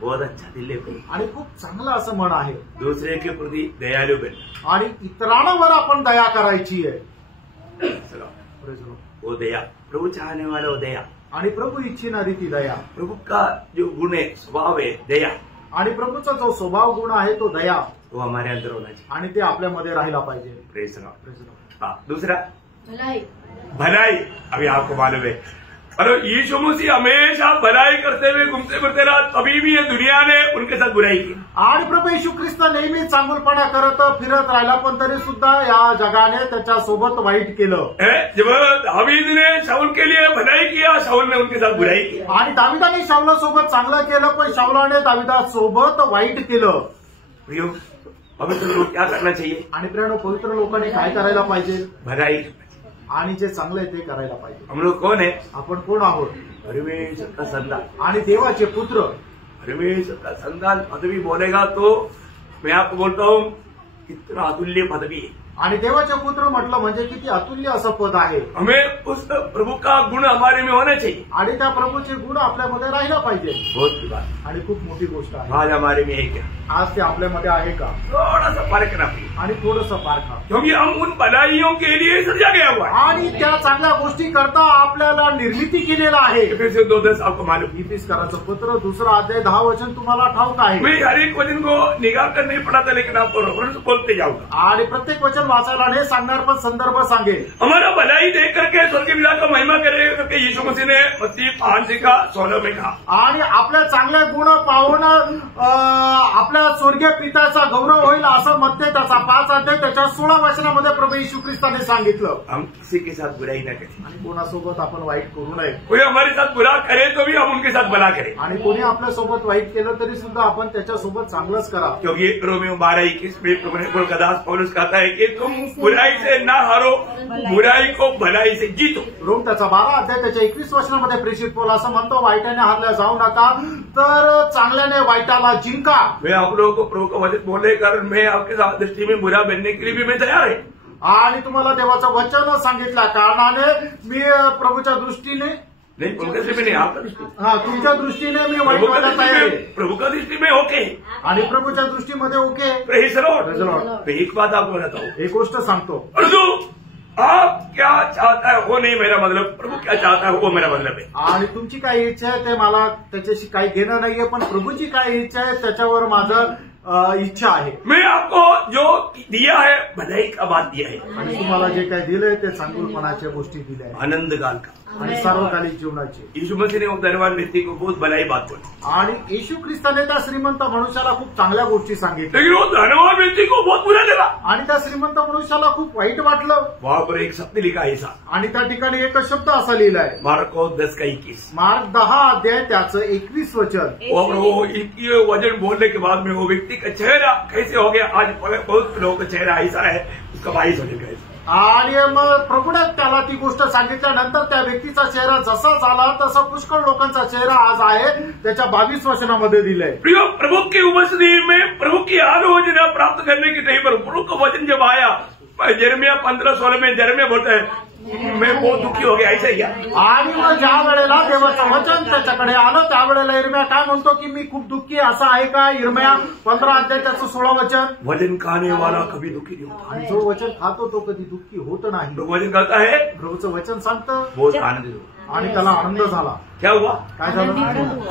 बहुत अच्छा दिल है आणि खूप चांगलं असं मन आहे. दूसरे के प्रति दयालु बनना आणि इतरांवर आपण दया करायची आहे. वो दया प्रभु चाहने वाला वो दया. आणि प्रभू इच्छिणारी ती दया. प्रभु का जो गुण है स्वभाव है दया. आणि प्रभूचा जो स्वभाव गुण आहे तो दया, वो हमारे अंदर होना चाहिए आणि ते आपल्यामध्ये राहिला पाहिजे. Praise Lord. दूसरा भलाई. भलाई. अभी आपको मालूम है और यीशु मसीह हमेशा भलाई करते हुए घूमते फिरते रहा, तभी भी ये दुनिया ने उनके साथ बुराई की. आणि प्रभू येशू ख्रिस्त नेहमी चांगुलपणा करत फिरत राहिला, पण तरी सुद्धा या जगाने त्याच्यासोबत वाईट केलं. जब दावीद ने शाऊल के लिए भलाई किया, शाऊल ने उनके साथ बुराई की. आणि दाविदाने शाऊलासोबत चांगलं केलं, पण शाऊलाने दाविदासोबत वाईट केलं. पवित्र लोग क्या करना चाहिए? आणि प्रिय पवित्र लोकांनी काय करायला पाहिजे? भलाई. आणि जे चांगलं आहे ते करायला पाहिजे. हम लोग कौन है? आपण कोण आहोत? परमेश्वर का संतान आणि देवाचे पुत्र. परमेश्वर का संतान पदवी बोलेगा तो मैं आपको बोलता हूँ कितना अतुल्य पदवी है. आणि देवाचे पुत्र म्हटलं म्हणजे किती अतुल्य असं पद आहे. हमें उस प्रभु का गुण हमारे में होना चाहिए. आणि त्या प्रभूचे गुण आपल्यामध्ये राहिला पाहिजे. बहुत की बात. आणि खूप मोठी गोष्ट आहे. आज हमारे में है क्या? आज ते आपल्यामध्ये आहे का? थोड़ा सा फर्क ना पाहिजे. आणि थोडंसं पारखा. क्योंकि हम उन भलाइयों के लिए सृजा गया हुआ है. आणि त्या चांगल्या गोष्टी करता आपल्याला निर्मिती केलेला आहे. फिर से 2:10 आपको मालूम. इफिसकाराचं पत्र 2 अध्याय 10 वचन तुम्हाला ठाऊक आहे. मैं हर एक वचन को निकाल कर नहीं पढ़ाता, लेकिन आपको रेफरेंस बोलते जाऊंगा. आणि प्रत्येक वचन वाचायला नाही सांगणार, पण संदर्भ सांगेल. हमारा भलाई देख करके स्वर्गीय पिता का महिमा करेगा, करके यीशु मसीह ने मत्ती 5:16 में कहा. आणि आपल्या चांगले गुण पाहून आपल्या स्वर्गीय पित्याचा गौरव होईल असं मत्ते त्याचा 5 अध्याय त्याच्या 16 वचनामध्ये प्रभू येशू ख्रिस्ताने सांगितलं. हम किसी के साथ बुराई न करें. आणि कोणासोबत आपण वाईट करू नये. कोई हमारे साथ बुरा करे तो भी हम उनके साथ भला करें. आणि कोणी आपल्यासोबत वाईट केलं तरी सुद्धा आपण त्याच्यासोबत चांगलंच करा. क्योंकि रोमियो 12:21 में प्रभु का दास पौलुस कहता है कि तुम बुराई से ना हारो, बुराई को भलाई से जीतो. रोम त्याचा 12 अध्याय त्याच्या 21 वचनामध्ये प्रेषित पौल असं म्हणतो, वाईटाने हारल्या जाऊ नका, तर चांगल्याने वाईटाला जिंका. मैं आप लोगों को प्रभु का वचन बोलने के कारण मैं आपके साथ दृष्टि में बुरा बनने के लिए भी मैं तैयार है. आणि तुम्हाला देवाचं वचन सांगितल्या कारणाने मी प्रभूच्या दृष्टीने नहीं, उनका दृष्टि में नहीं, आपका दृष्टि. तुमच्या दृष्टीने मी वाईट व्हायला तयार आहे. प्रभु का दृष्टि में ओके. आणि प्रभूच्या दृष्टीमध्ये ओके. Praise Lord. एक बात आपको बताता हूँ. एक गोष्ट सांगतो. आप क्या चाहता है वो नहीं मेरा मतलब, प्रभु क्या चाहता है वो मेरा मतलब है. आणि तुमची काय इच्छा आहे ते मला त्याच्याशी काही घेणं नाहीये, पण प्रभूची काय इच्छा आहे त्याच्यावर माझं इच्छा आहे. मैं आपको जो दिया है भलाई का बात दिया है. आणि तुम्हाला जे काही दिलंय ते चांगुलपणाच्या गोष्टी दिल्या आहेत. आनंद काल का आणि सार्वकालिक जीवनाची. यीशु मसीह ने वो धनवान व्यक्ति को बहुत भलाई बात बोली. आणि येशू ख्रिस्ताने त्या श्रीमंत मनुष्याला खूप चांगल्या गोष्टी सांगितल्या. लेकिन वो धनवान व्यक्ति को बहुत बुरा लगा. आणि त्या श्रीमंत मनुष्याला खूप वाईट वाटलं. वहां पर एक शब्द लिखा है ऐसा. आणि त्या ठिकाणी एक शब्द असा लिहिलाय. मार्को 10:21. मार्क 10 अध्याय त्याचं 21 वचन. और वो ये वचन बोलने के बाद में वो व्यक्ति का चेहरा कैसे हो गया. आज बहुत लोगों का चेहरा ऐसा है उसका 22 होने का. आणि मग प्रभूने त्याला ती गोष्ट सांगितल्यानंतर त्या व्यक्तीचा चेहरा जसा झाला तसा पुष्कळ लोकांचा चेहरा आज आहे त्याच्या 22 वचनामध्ये दिलंय. प्रियो, प्रभु की उपस्थिति में प्रभु की आलोचना प्राप्त करने के टाइम पर प्रभु का वचन जब आया, यिर्मयाह 15:16 में यिर्मयाह बोलता है मैं बहुत दुखी हो गया, ऐसा क्या? आणि मग ज्या वेळेला देवाचं वचन त्याच्याकडे आलं त्यावेळेला इर्म्या काय म्हणतो की मी खूप दुःखी असं आहे का? इर्म्या 15 अध्याय त्याचं 16 वचन. वजन खाने वाला कभी दुखी नहीं होता. आणि जो वचन खातो तो कधी दुःखी होत नाही. तो वजन खाता है, प्रभूचं वचन सांगतं बहुत आनंदित हुआ. आणि त्याला आनंद झाला. क्या हुआ? काय झालं?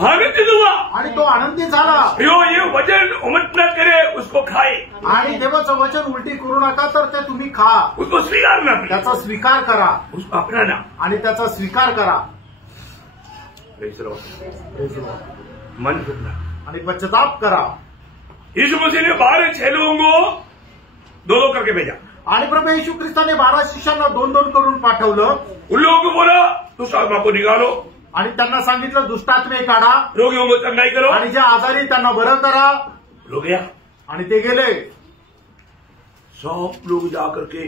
आनंदित हुआ. आणि तो आनंदित झाला. प्रियो, ये वजन उमट न करे, उसको खाए. आणि देवाचं वचन उलटी करू नका, तर ते तुम्ही खा. उसको स्वीकारना, त्याचा स्वीकार करा. उसको अपनाना. आणि त्याचा स्वीकार करा. मन झुकना आणि पश्चाताप करा. यीशु मसीह ने 12 चेलों को 2-2 करके भेजा. आणि प्रभू येशू ख्रिस्ताने 12 शिष्यांना 2-2 करून पाठवलं. उन लोगों को बोला दुष्ट आत्मा को निकालो, आणि त्यांना सांगितलं दुष्टात्मे काढा, रोगियों को चंगाई करो, आणि जे आजारी त्यांना बरं करा. हो गया. आणि ते गेले. सब लोग जाकर के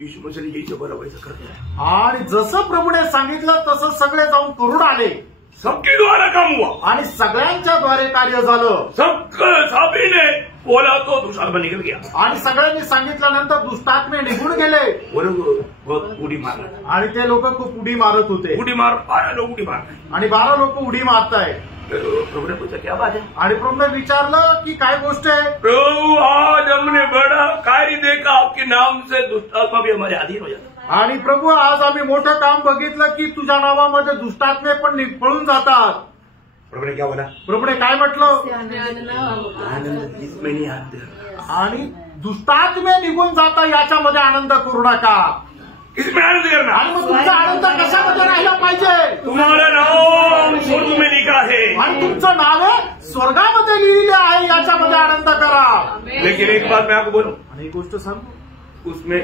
यीशु मसीह ने जैसे बोला वैसा कर दिया. आणि जसं प्रभूने सांगितलं तसं सगळे जाऊन करून आले. सबके द्वारा काम हुआ. आणि सगळ्यांच्या द्वारे कार्य झालं. सभी ने बोला तो दुष्ट आत्मा निकल गया. आणि सगळ्यांनी सांगितल्यानंतर दुष्टात्मे निघून गेले. वो लोग बहुत उडी मार. आणि ते लोक खूप उडी मारत होते. उडी मार, 12 लोग उडी मार. आणि 12 लोक उडी मारताय. प्रभु ने पूछा क्या बात है? आणि प्रभूने विचारलं की काय गोष्ट आहे? प्रभु, आज हमने बड़ा कार्य देखा, आपके नाम से दुष्ट आत्मा भी हमारे अधीन हो जाता. आणि प्रभू, आज आम्ही मोठं काम बघितलं की तुझ्या नावामध्ये दुष्टात्मे पण पळून जातात. प्रभु ने क्या बोला? प्रभूने काय म्हटलं? इसमें नहीं आते. आणि दुष्टात्मे निघून जाता याच्यामध्ये आनंद करू नका. इसमें आनंद करना. आणि मग तुमचा आनंद कशामध्ये राहिला पाहिजे? तुम्हारा नाम स्वर्ग में लिखा है. आणि तुमचं नाव स्वर्गामध्ये लिहिले आहे याच्यामध्ये आनंद करा. लेकिन एक बात मैं आपको बोलूं, आणि एक गोष्ट सांगू, उसमें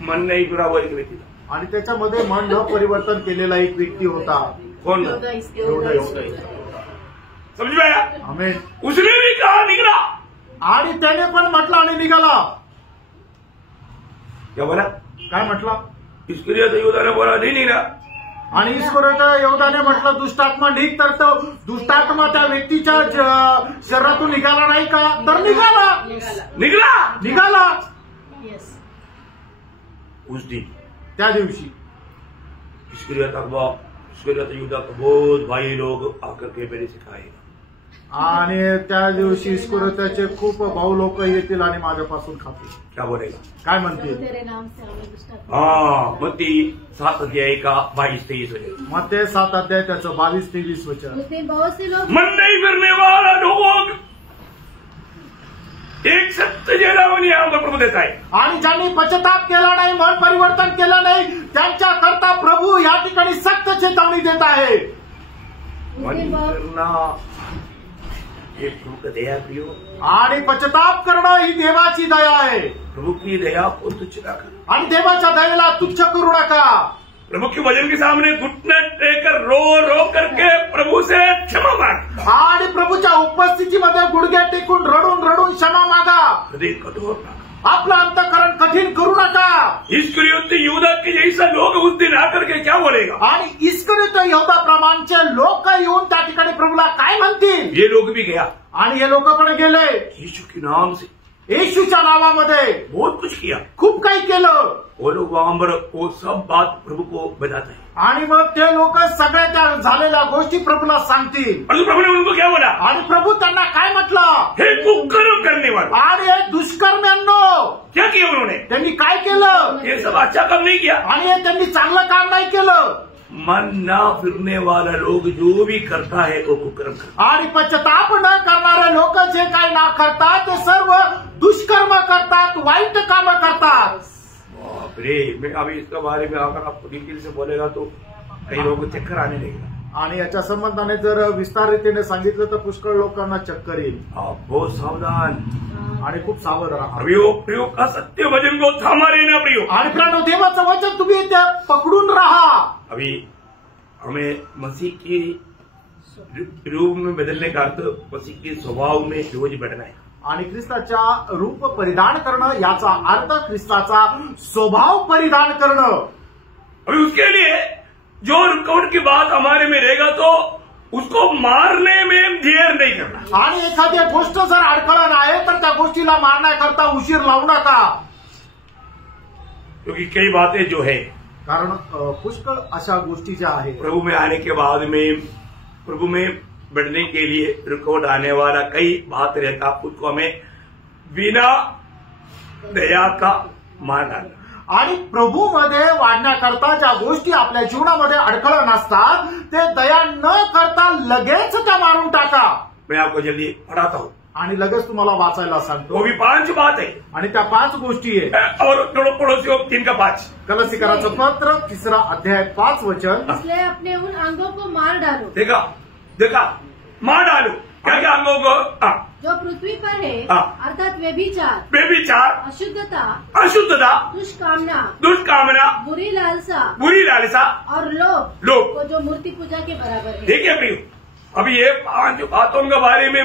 मन नहीं पूरा हुआ एक व्यक्ति था. आणि त्याच्यामध्ये मन न परिवर्तन केलेला एक व्यक्ती होता. कौन? समझ में आया? आमेन. उसने भी कहा निकला. आणि त्याने पण म्हटलं आणि निघाला. क्या बोला? काय म्हटलं? इस्करियोत यहूदा ने बोला नहीं निकला. आणि ईश्वराच्या यहूदाने म्हटलं दुष्टात्मा निघ, तर तो दुष्टात्मा त्या व्यक्तीच्या शरीरातून निघाला नाही का? तर निघाला. उस दिन त्या दिवशी इस्करियोत यहूदा को बहुत भाई लोग आकर के मेरे से खाएगा. आणि त्या दिवशी ईश्वराचे खूप भाऊ लोक येतील आणि माझ्यापासून खातील. क्या बोलेगा? काय म्हणतील? मत्ती 7 अध्याय का 22-23 वचन. मत्ती 7 अध्याय त्याचं 22-23 वचन. मन नहीं फिरने वाला लोग एक सत्य चेतावनी यहाँ पर प्रभु देता है. आणि ज्यांनी पश्चाताप केला नाही, मन परिवर्तन केलं नाही, त्यांच्या करता प्रभू या ठिकाणी सक्त चेतावणी देत आहे. मन करना एक प्रभु का दया प्रियो. आणि पश्चाताप करणं ही देवाची दया आहे. प्रभु की दया को तुच्छ ना कर. आणि देवाच्या दयेला तुच्छ करू नका. प्रभु के वचन के सामने घुटने टेकर रो करके प्रभु से क्षमा मांग. आणि प्रभूच्या उपस्थितीमध्ये गुडघे टेकून रडून क्षमा मागा. हृदय कठोर ना. आपलं अंतःकरण कठीण करू नका. इस्करियोत यहूदा के जैसा लोग उस दिन आकर के क्या बोलेगा? आणि इस्करियोत यहूदा प्रमाणचे लोक येऊन त्या ठिकाणी प्रभूला काय म्हणतील? ये लोग भी गया. आणि हे लोक पण गेले. यीशु के नाम से, येशूच्या नावामध्ये बहुत कुछ किया. खूप काही केलं. वो लोग वहां पर वो सब बात प्रभु को बताते हैं. आणि मग ते लोक सगळ्या त्या झालेल्या गोष्टी प्रभूला सांगतील. और प्रभु ने उनको क्या बोला? आणि प्रभू त्यांना काय म्हटलं? हे कुकर्म करने वाले. आणि हे दुष्कर्म्यांनो क्या किया उन्होंने? त्यांनी काय केलं? ये सब अच्छा काम नहीं किया. आणि हे त्यांनी चांगलं काम नाही केलं. मन ना फिरने वाला लोग जो भी करता है वो कुकर्म करता. आणि पश्चाताप न करणारे लोक जे काही ना करतात ते सर्व दुष्कर्म करतात, वाईट कामं करतात. बाप रे, मैं अभी इसके बारे में अगर आपको डिटेल से बोलेगा तो कई लोगों को चक्कर आने लगेगा. आणि याच्या संबंधाने जर विस्तार रीतीने सांगितलं तर पुष्कळ लोकांना चक्कर येईल. आप बहुत सावधान आणि खूप सावध राहा. प्रियो का सत्य वचन को थामा रहना प्रियो. आणि प्राणो, देवाचं वचन तुम्ही त्या पकडून राहा. अभी हमें मसीह की रूप में बदलने का अर्थ मसीह के स्वभाव में रोज बढ़ना है. आणि ख्रिस्ताच्या रूप परिधान करणं याचा अर्थ ख्रिस्ताचा स्वभाव परिधान करणं. अभी उसके लिए जो रुकावट की बात हमारे में रहेगा तो उसको मारने में देर नहीं करना. आणि एखादी गोष्ट जर अडखळण आहे तर त्या गोष्टीला मारण्याकरता उशीर लावू नका. क्योंकि कई बातें जो है कारण पुष्कळ अशा गोष्टी ज्या आहेत प्रभु में आने के बाद में प्रभु में बढ़ने के लिए रुकावट आने वाला कई बात रहता, उसको हमें बिना दया का मानना। आणि प्रभूमध्ये वाढण्याकरता ज्या गोष्टी आपल्या जीवनामध्ये अडखळ नसतात ते दया न करता लगेच त्या मारून टाका। मैं आपको जल्दी पढ़ाता हूँ आणि लगेच तुम्हाला वाचायला सांगतो। वो भी 5 बात है आणि त्या 5 गोष्टी आहे। और पड़ोसियों 3 का 5 कलसीकराचं पत्र 3 अध्याय 5 वचन। इसलिए अपने उन अंगों को मार डालो। देखा मार डालो। क्या क्या अंगों को? जो पृथ्वी पर है, अर्थात व्यभिचार, अशुद्धता, दुष्कामना, बुरी लालसा और लोभ को जो मूर्ति पूजा के बराबर है। देखिए प्रियो, अभी ये 5 बातों के बारे में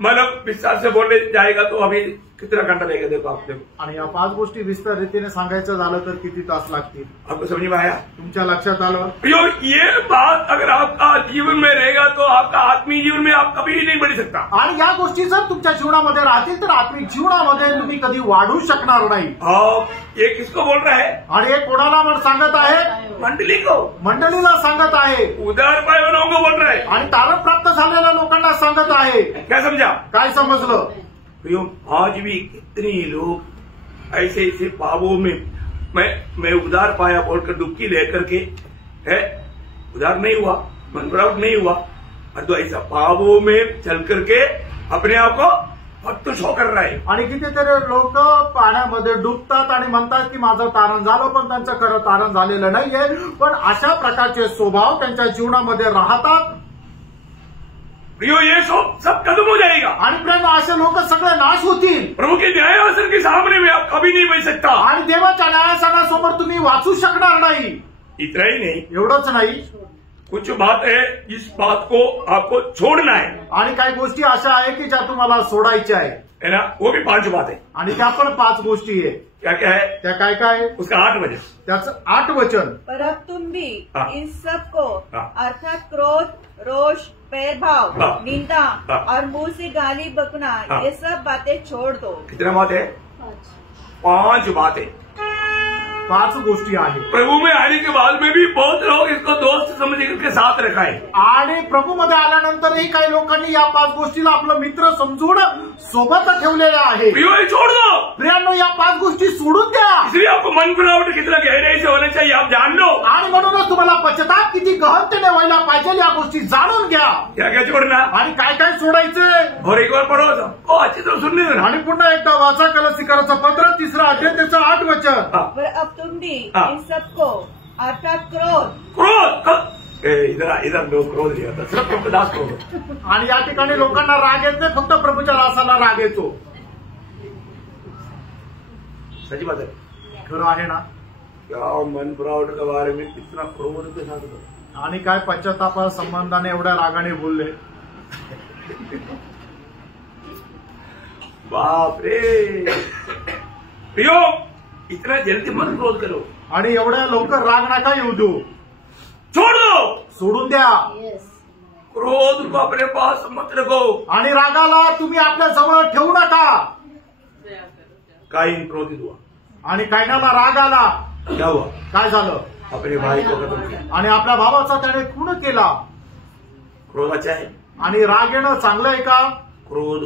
मतलब विस्तार से बोलने जाएगा तो अभी कितना घंटा लगेगा, देखो आप देखो। आणि या 5 गोष्टी विस्तार रीतीने सांगायचं झालं तर किती तास लागतील? आपको समझ में आया? तुमच्या लक्षात आलं? प्रियो, ये बात अगर आपका जीवन में रहेगा तो आपका आत्मीय जीवन में आप कभी नहीं बढ़ सकता। आणि या गोष्टी जर तुमच्या जीवनामध्ये राहतील तर आत्मिक जीवनामध्ये तुम्ही कधी वाढू शकणार नाही। ये किसको बोल रहा है? आणि हे कोणाला सांगत आहे? मंडळीला सांगत आहे। उदार पाय लोगों को बोल रहा है आणि तारण प्राप्त झालेल्या लोकांना सांगत आहे। क्या समझा? काय समजलं? प्रियो, आज भी कितने लोग ऐसे पापों में मैं उदार पाया बोलकर डुबकी लेकर के है, उदार नहीं हुआ, मनपराउट नहीं हुआ, और तो ऐसा पापों में चल करके अपने आप को फक्त शो कर रहा है। आणि कितीतरी लोक पाण्यामध्ये डुबतात आणि म्हणतात की माझं तारण झालं, पण त्यांचं खरं तारण झालेलं नाहीये। पण अशा प्रकारचे स्वभाव त्यांच्या जीवनामध्ये राहतात। प्रियो, ये सब खत्म हो जाएगा। आणि प्रेम, असे लोक सगळे नाश होतील। प्रभु के न्यायासन के सामने में आप कभी नहीं बच सकता। आणि देवाच्या न्यायासनासमोर तुम्ही वाचू शकणार नाही। इतना ही नहीं, एवढंच नाही, कुछ बात है इस बात को आपको छोड़ना है। आणि काही गोष्टी अशा आहे की ज्या तुम्हाला सोडायच्या आहे ना, वो भी 5 बात है। आणि त्या पण 5 गोष्टी आहे। क्या क्या है? त्या काय काय? उसका 8 वचन। त्याचं 8 वचन। पर अब तुम भी इन सब को अर्थात क्रोध, रोष, पैरभाव, निंदा और मुंह से गाली बकना, ये सब बातें छोड़ दो। कितना बात है? 5 बातें, 5 गोष्टी आहेत। प्रभु में आने के बाद में भी बहुत लोग इसको दोस्त समझ करके साथ रखा है। आणि प्रभूमध्ये आल्यानंतरही काही लोकांनी या 5 गोष्टीला आपलं मित्र समजून सोबत ठेवलेलं आहे। प्रियो, छोड़ दो। प्रियांनो, या 5 गोष्टी सोडून द्या। इसलिए आपको मन फिरावट कितना गहराई से होना चाहिए आप जान लो। आणि म्हणूनच तुम्हाला पश्चाताप किती गहनतेने व्हायला पाहिजे या गोष्टी जाणून घ्या। क्या क्या छोड़ना? आणि काय काय सोडायचं? और एक बार पढ़ो सब अच्छी तरह सुनने देना। आणि पुन्हा एकदा वाचा कलसीकराचं पत्र 3 अध्याय त्याचं 8 वचन। पर अब तुम भी इन सबको अर्थात क्रोध इधर लोग क्रोध नहीं होता, सिर्फ प्रभु दास क्रोध। आणि या ठिकाणी लोकांना राग येत नाही, फक्त प्रभूच्या दासाला राग येतो। सच्ची बात है, खरं आहे ना? क्या मन फिरावट के बारे में कितना क्रोध के साथ बोला। आणि काय पश्चातापा संबंधाने एवढ्या रागाने बोलले। बाप रे प्रियो, इतना जल्दी मत क्रोध करो। आणि एवढ्या लवकर राग नका येऊ देऊ, छोड़ दो, सोडून द्या। क्रोध को अपने पास मत रखो। आणि रागाला तुम्ही आपल्या जवळ ठेवू नका। कायन क्रोधित हुआ आणि कायनाला राग आला। क्या हुआ? काय झालं? अपने भाई को खत्म किया। आणि आपल्या भावाचा त्याने खून केला। क्रोध अच्छा है? आणि राग येणं चांगलं आहे का? क्रोध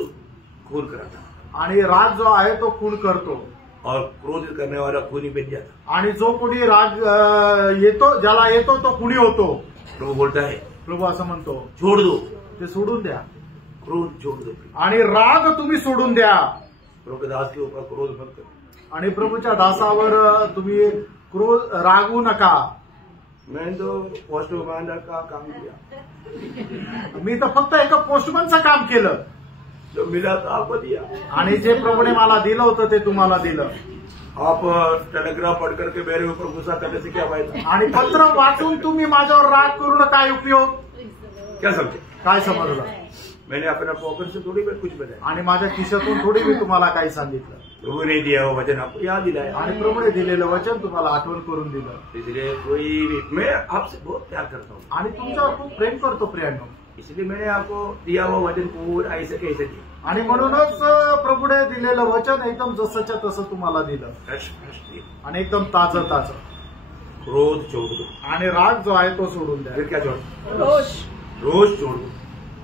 खून कराता, आणि राग जो आहे तो खून करतो, और क्रोध करने वाला खूनी बन जाता। आणि जो कोणी राग येतो, ज्याला येतो तो खुनी होतो। प्रभु बोलता है, प्रभू असं म्हणतो, छोड़ दो, ते सोडून द्या। क्रोध छोड़ दो आणि राग तुम्ही सोडून द्या। प्रभु के दास के ऊपर क्रोध मत करो। आणि प्रभूच्या दासावर तुम्ही क्रोध रागवू नका। मैं तो पोस्टमैन का काम किया, मी तर फक्त एका पोस्टमनचं काम केलं। जो मिला तो आपको दिया, आणि जे प्रभूने मला दिलं होतं ते तुम्हाला दिलं। आप टेलीग्राम पढ़ करके मेरे ऊपर गुस्सा करने से क्या फायदा? आणि पत्र वाचून तुम्ही माझ्यावर राग करून काय उपयोग? क्या समझे? काय समजलं? मैंने अपना पॉकेट से थोड़ी मैं कुछ बताया, आणि माझ्या खिशातून थोडी मी तुम्हाला काही सांगितलं। प्रभु ने दिया वो वचन आपको याद दिलाया, आणि प्रभूने दिलेलं वचन तुम्हाला आठवण करून दिलं। इसलिए कोई भी, मैं आपसे बहुत प्यार करता हूँ आणि तुमच्यावर खूप प्रेम करतो प्रियांनो, इसलिए मैंने आपको दिया वो वचन पूरा ऐसे कैसे दिया। आणि म्हणूनच प्रभूने दिलेलं वचन एकदम जसंच्या तसं तुम्हाला दिलं, फ्रेश फ्रेश दिया। आणि एकदम ताजं ताजं। क्रोध छोड़ दो आणि राग जो आहे तो सोडून द्या. फिर क्या छोड़ रोष रोष छोड़ दो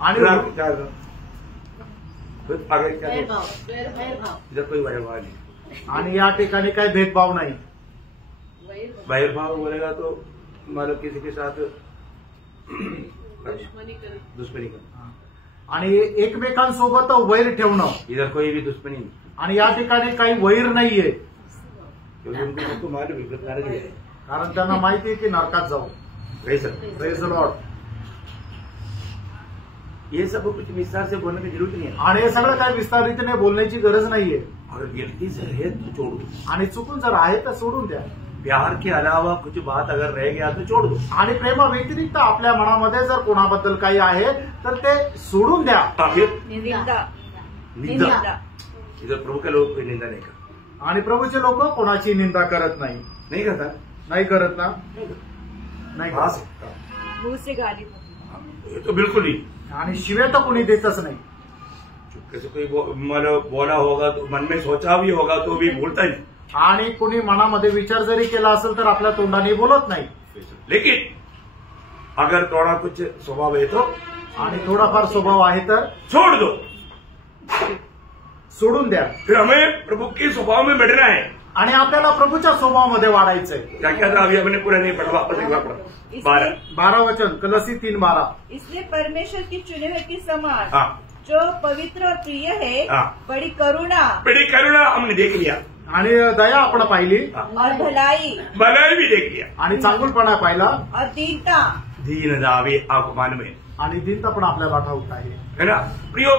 आणि क्या फिर आगे क्या वैरभाव वैरभाव इधर कोई वैरभाव नहीं. आणि या ठिकाणी काही भेदभाव नाही. वैरभाव बोलेगा तो मतलब किसी के साथ दुश्मनी कर. आणि एकमेकांसोबत वैर ठेवणं. इधर कोई भी दुश्मनी नहीं आणि या ठिकाणी काही वैर नाहीये, क्योंकि उनको सबको मालूम है नरक है. कारण त्यांना माहिती आहे की नरकात जाऊ. Praise praise the Lord. ये सब कुछ विस्तार से बोलने की जरूरत नहीं है. आणि हे सगळं काही विस्तारितने बोलण्याची गरज नाहीये. अगर गलती से है तो छोड़ दो. आणि चुकून जर आहे तर सोडून द्या. प्यार के अलावा कुछ बात अगर रह गया तो छोड़ दो. आणि प्रेमा व्यतिरिक्त आपल्या मनामध्ये जर कोणाबद्दल काही आहे तर ते सोडून द्या. फिर निंदा निंदा. इधर प्रभु के लोग कोई निंदा नहीं करते. आणि प्रभूचे लोक कोणाची निंदा करत नाही. नहीं करता. नाही करत ना. नाही खा करत. सकता. मुंह से गाली ये तो बिल्कुल नहीं. आणि शिव्या तर कोणी देतच नाही. चुपके से कोई मतलब बोला होगा तो मन में सोचा भी होगा तो भी भूलता ही नहीं. आणि कोणी मनामध्ये विचार जरी केला असेल तर आपल्या तोंडाने बोलत नाही. लेकिन अगर थोड़ा कुछ स्वभाव है तो आणि थोडाफार स्वभाव आहे तर छोड़ दो. सोडून द्या. फिर हमें प्रभु के स्वभाव में बैठना है. आणि आपल्याला प्रभूच्या स्वभावामध्ये वाढायचंय. क्या क्या था अभी हमने पूरा नहीं पढ़ा. वापस एक बार पढ़ा. 12 वचन कलसी 3:12. इसलिए परमेश्वर की चुने हुए के समान हाँ. जो पवित्र और प्रिय है हाँ. बड़ी करुणा हमने देख लिया. आणि दया आपण पाहिली. और भलाई भी देख लिया. आणि चांगुलपणा पाहिला. और दीनता दीन दावे अपमान में आणि दीनता पण आपल्याला ठाऊक आहे. है ना प्रियो.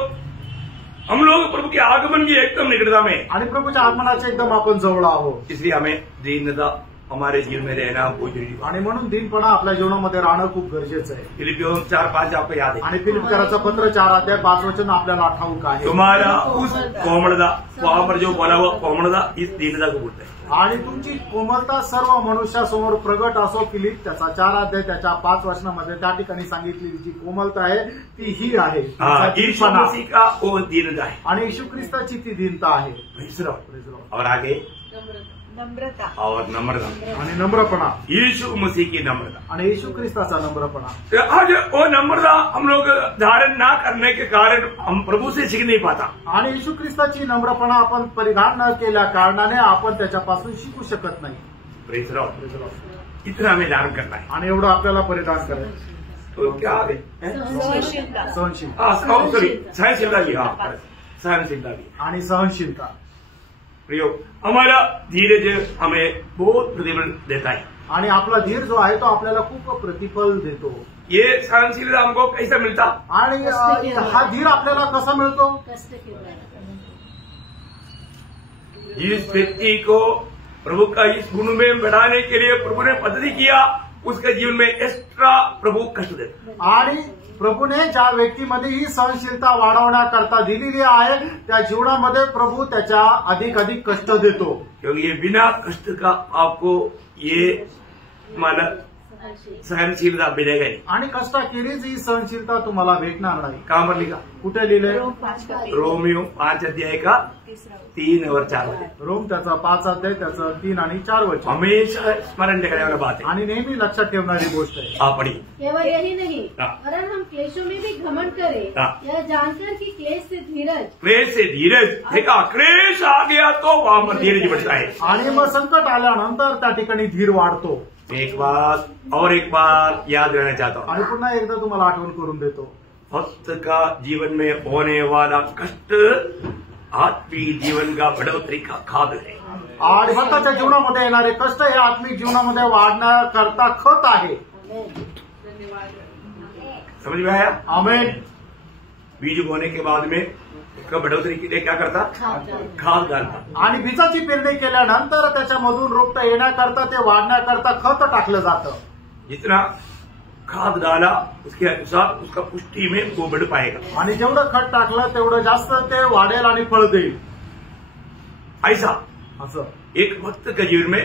हम लोग प्रभु के आगमन की एकदम निकटता में आणि प्रभूच्या आगमनाच्या एकदम आपण जवळ आहोत. इसलिए हमें दीनता हमारे जीवन में रहना बहुत जरूरी है. आणि म्हणून दीनपणा आपल्या जीवनामध्ये राहणं खूप गरजेचं आहे. फिलिपियों 4:5 आपको याद है. आणि फिलिपकराचं पत्र 4:5 वचन आपल्याला ठाऊक आहे. तुम्हारा उस कोमलता वहां पर जो बोला हुआ कोमलता इस दीनता को बोलते हैं. आणि तुमची कोमलता सर्व मनुष्यासमोर प्रगट असो. फिलिप त्याचा 4 त्याच्या 5 वचनामध्ये त्या ठिकाणी सांगितलेली जी कोमलता आहे ती ही आहे. यीशु मसीह का वो दीनता है आणि येशू ख्रिस्ताची ती दीनता आहे. और आगे नम्रता और नम्रता. आणि नम्रपणा. यीशु मसीह की नम्रता. आणि येशू ख्रिस्ताचा नम्रपणा. आज वो नम्रता हम लोग धारण ना करने के कारण हम प्रभु से सीख नहीं पाता. आणि येशू ख्रिस्ताची नम्रपणा आपण परिधान न केल्या कारणाने आपण त्याच्यापासून शिकू शकत नाही. Praise Lord. इतना हमें धारण करना है. आणि एवढं आपल्याला परिधान करायचं. तो क्या आगे सहनशीलता सहनशीलता. सॉरी सहनशीलता भी. हाँ सहनशीलता भी. आणि सहनशीलता. प्रियो हमारा धीरज हमें बहुत प्रतिफल देता है. आणि आपला धीर जो आहे तो आपल्याला खूप प्रतिफल देतो. ये सहनशीलता हमको कैसा मिलता. आणि हा धीर आपल्याला कसा मिळतो. कष्ट के द्वारा. जिस व्यक्ति को प्रभु का इस गुण में बढ़ाने के लिए प्रभु ने पद्धति किया उसके जीवन में एक्स्ट्रा प्रभु कष्ट देते. आणि प्रभूने ज्या व्यक्तीमध्ये ही सहनशीलता वाढवण्याकरता दिलेली आहे त्या जीवनामध्ये प्रभू त्याच्या अधिक कष्ट देतो. क्योंकि ये बिना कष्ट का आपको ये माना सहनशीलता मिलेगा नहीं. आणि कष्टाखेरीज ही सहनशीलता तुम्हाला भेटणार नाही. कहाँ पर लिखा. कुठे लिहिलंय. रोमियो 5 अध्याय का 3 और 4 वचन. रोम त्याचा 5 अध्याय त्याचं 3 आणि 4 वचन. हमेशा स्मरण करने वाला बात है. आणि नेहमी लक्षात ठेवणारी गोष्ट आहे. आप पढ़िए. केवल यही नहीं हाँ. वरन हम क्लेशों में भी घमंड करें हाँ. यह जानकर कि क्लेश से धीरज. क्लेश से धीरज. देखा क्लेश आ गया तो वहां पर धीरज बढ़ता है. आणि मग संकट आल्यानंतर त्या ठिकाणी धीर वाढतो. एक बार याद रहना चाहता हूँ. आणि पुन्हा एकदा तुम्हाला आठवण करून देतो. भक्त का जीवन में होने वाला कष्ट आत्मिक जीवन का बढ़ोतरी का खाद है. आणि भक्ताच्या जीवनामध्ये येणारे कष्ट हे आत्मिक जीवनामध्ये वाढण्याकरता खत आहे. समझ में आया. आमेन. बीज बोने के बाद में उसका बढ़ोतरी के लिए क्या करता. खाद डालता. आणि बीजाची पेरणी केल्यानंतर त्याच्यामधून रोपट येण्याकरता ते वाढण्याकरता खत टाकलं जातं. जितना खाद डाला उसके अनुसार उसका पुष्टि में वो बढ़ पाएगा. आणि जेवढं खत टाकलं तेवढं जास्त ते वाढेल आणि फळ देईल. ऐसा असं एक भक्त के जीवन में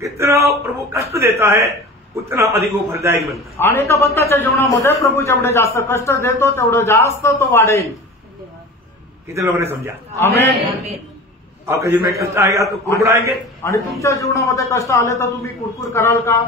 कितना प्रभु कष्ट देता है उतना अधिक वो फलदायक बनता है. आणि एका भक्ताच्या जीवनामध्ये प्रभू जेवढे जास्त कष्ट देतो तेवढं जास्त तो वाढेल. कितने लोगों ने समझा. आमेन. आपका जीवन में कष्ट आएगा तो कुड़कुड़ाएंगे। आणि तुमच्या जीवनामध्ये कष्ट आले तर तुम्ही कुडकुड कराल का?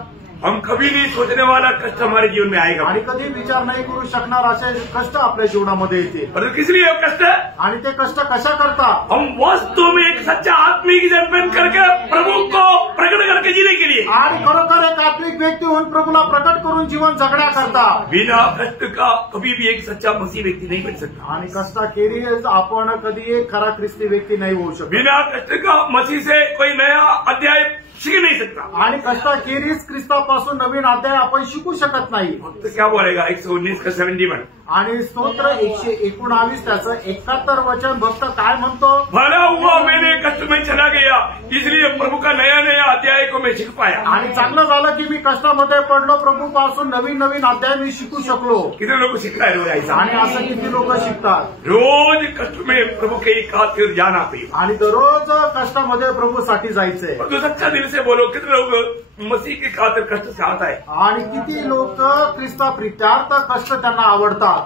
हम कभी नहीं सोचने वाला कष्ट हमारे जीवन में आएगा, आणि कधी विचार नाही करू शकणार असे कष्ट आपल्या जीवनामध्ये येते। पर किस लिए वो कष्ट है? आणि ते कष्ट कशा करता? हम वास्तव में एक सच्चा आत्मिक जन्म करके प्रभु को प्रकट करके जीने के लिए, आणि खरोखर एक आत्मिक व्यक्ती होऊन प्रभूला प्रकट करून जीवन जगण्याकरता। बिना कष्ट का कभी भी एक सच्चा मसीह व्यक्ति नहीं बन सकता। आणि कष्टाखेरीज आपण कधी एक खरा ख्रिस्ती व्यक्ती नाही होऊ शकत। बिना कष्ट का मसीह से कोई नया अध्याय सीख नहीं सकता। आणि कष्टाखेरीज ख्रिस्तापासून नवीन अध्याय आपण शिकू शकत नाही। तो क्या बोलेगा 119 का 71? आणि स्तोत्र 119 त्याचं 71 वचन भक्त काय म्हणतो? भला हुआ मैंने कष्ट में चला गया, इसलिए प्रभु का नया नया अध्याय को मैं सीख पाया। आणि चांगलं झालं की मी कष्टामध्ये पडलो, प्रभूपासून नवीन नवीन अध्याय मी शिकू शकलो। कितने लोग सीख रहे रोज ऐसा? आणि असं किती लोक शिकतात? रोज कष्ट में प्रभु के खातिर जाना चाहिए आणि दररोज कष्टामध्ये प्रभूसाठी जायचंय। और जो सच्चा दिल से बोलो, कितने लोग मसीह की खातिर कष्ट से आता है? आणि किती लोक ख्रिस्ता प्रित्यार्थ कष्ट त्यांना आवडतात।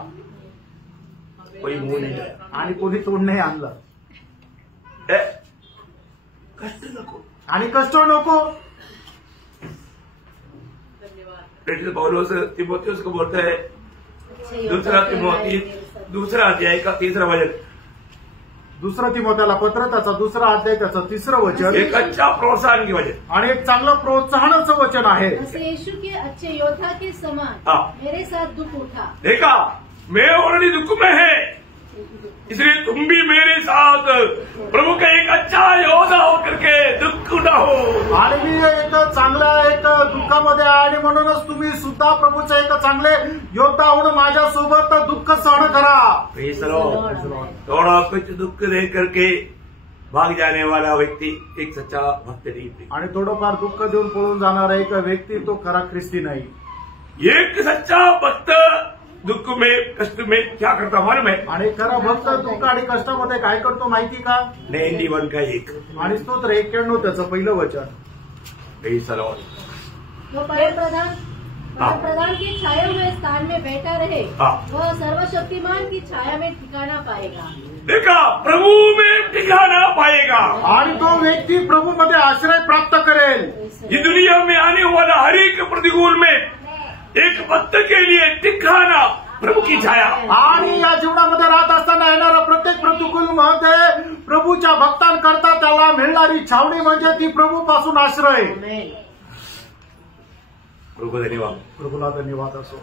कोई मुंह नहीं लाया आणि कोणी तोंड नाही आणलं। कष्ट नको आणि कष्ट नको। पौलुस तिमोथियुस को बोलते हैं, दूसरा अध्याय का 3रा वचन, दुसरं तिमोथेला पत्र त्याचा 2रा अध्याय त्याचं 3रं वचन, एक अच्छा प्रोत्साहन की वचन आणि एक चांगलं प्रोत्साहनाचं वचन आहे। यीशु के अच्छे योद्धा के समान मेरे साथ दुख उठा। देखा, मैं ऑलरेडी दुख में है, इसलिए तुम भी मेरे साथ प्रभु का एक अच्छा योद्धा होकर के दुख उठाओ। आणि मी एक चांगल्या एक दुःखामध्ये आहे, आणि म्हणूनच तुम्ही सुद्धा प्रभूचे एक चांगले योद्धा होऊन माझ्यासोबत दुःख सहन करा। थोड़ा कुछ दुख दे करके भाग जाने वाला व्यक्ति एक सच्चा भक्त नहीं है। आणि थोडंफार दुःख देऊन पळून जाणारा एक व्यक्ती तो खरा ख्रिस्ती नाही। एक सच्चा भक्त दुःख में कष्ट में क्या करता मालूम है? आणि खरा भक्त दुःख आणि कष्टामध्ये काय करतो माहिती का? 91 का 1 आणि स्तोत्र 91 त्याचं पहिलं वचन, वो परमप्रधान की छाया हुए स्थान में बैठा रहे, वह सर्वशक्तिमान की छाया में ठिकाना पाएगा। देखा, प्रभु में ठिकाना पाएगा, आणि तो व्यक्ती प्रभू मध्ये आश्रय प्राप्त करेल। ये दुनिया में आने वाला हर एक प्रतिकूल में एक भक्त के लिए ठिकाना प्रभु की छाया। आणि या जीवनामध्ये राहत असताना येणारा प्रत्येक प्रतिकूल मध्ये प्रभूच्या भक्तांकरता त्याला मिळणारी छावणी म्हणजे ती प्रभूपासून आश्रय। प्रभु धन्यवाद, प्रभूला धन्यवाद असो।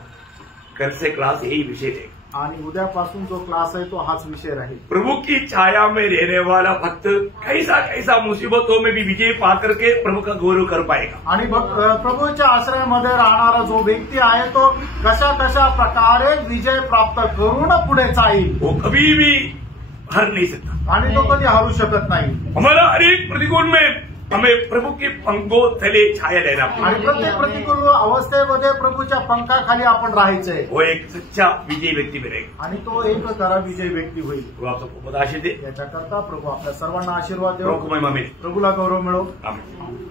कल से क्लास यही विषय है, आणि उद्यापासून जो क्लास आहे तो हाच विषय राहील। प्रभु की छाया में रहने वाला भक्त कैसा कैसा मुसीबतों में भी विजय पा करके प्रभु का गौरव कर पाएगा। आणि प्रभूच्या आश्रयामध्ये राहणारा जो व्यक्ती आहे तो कशा कशा प्रकारे विजय प्राप्त करून पुढे जाईल, वो कभी भी हार नहीं सकता, आणि तो कधी हरू शकत नाही। हमारा हर एक प्रतिकूल में हमें प्रभु के पंखों तले छाया लेना, आणि प्रत्येक प्रतिकूल अवस्थेमध्ये प्रभूच्या पंखाखाली आपण राहायचंय। वो एक सच्चा विजयी व्यक्ती बनेगा, आणि तो एक खरा विजयी व्यक्ती होईल। प्रभु आप सबको आशीष दे। याच्याकरता प्रभू आपल्या सर्वांना आशीर्वाद देव, प्रभु को महिमा मिले, प्रभूला गौरव मिळो। आमीन।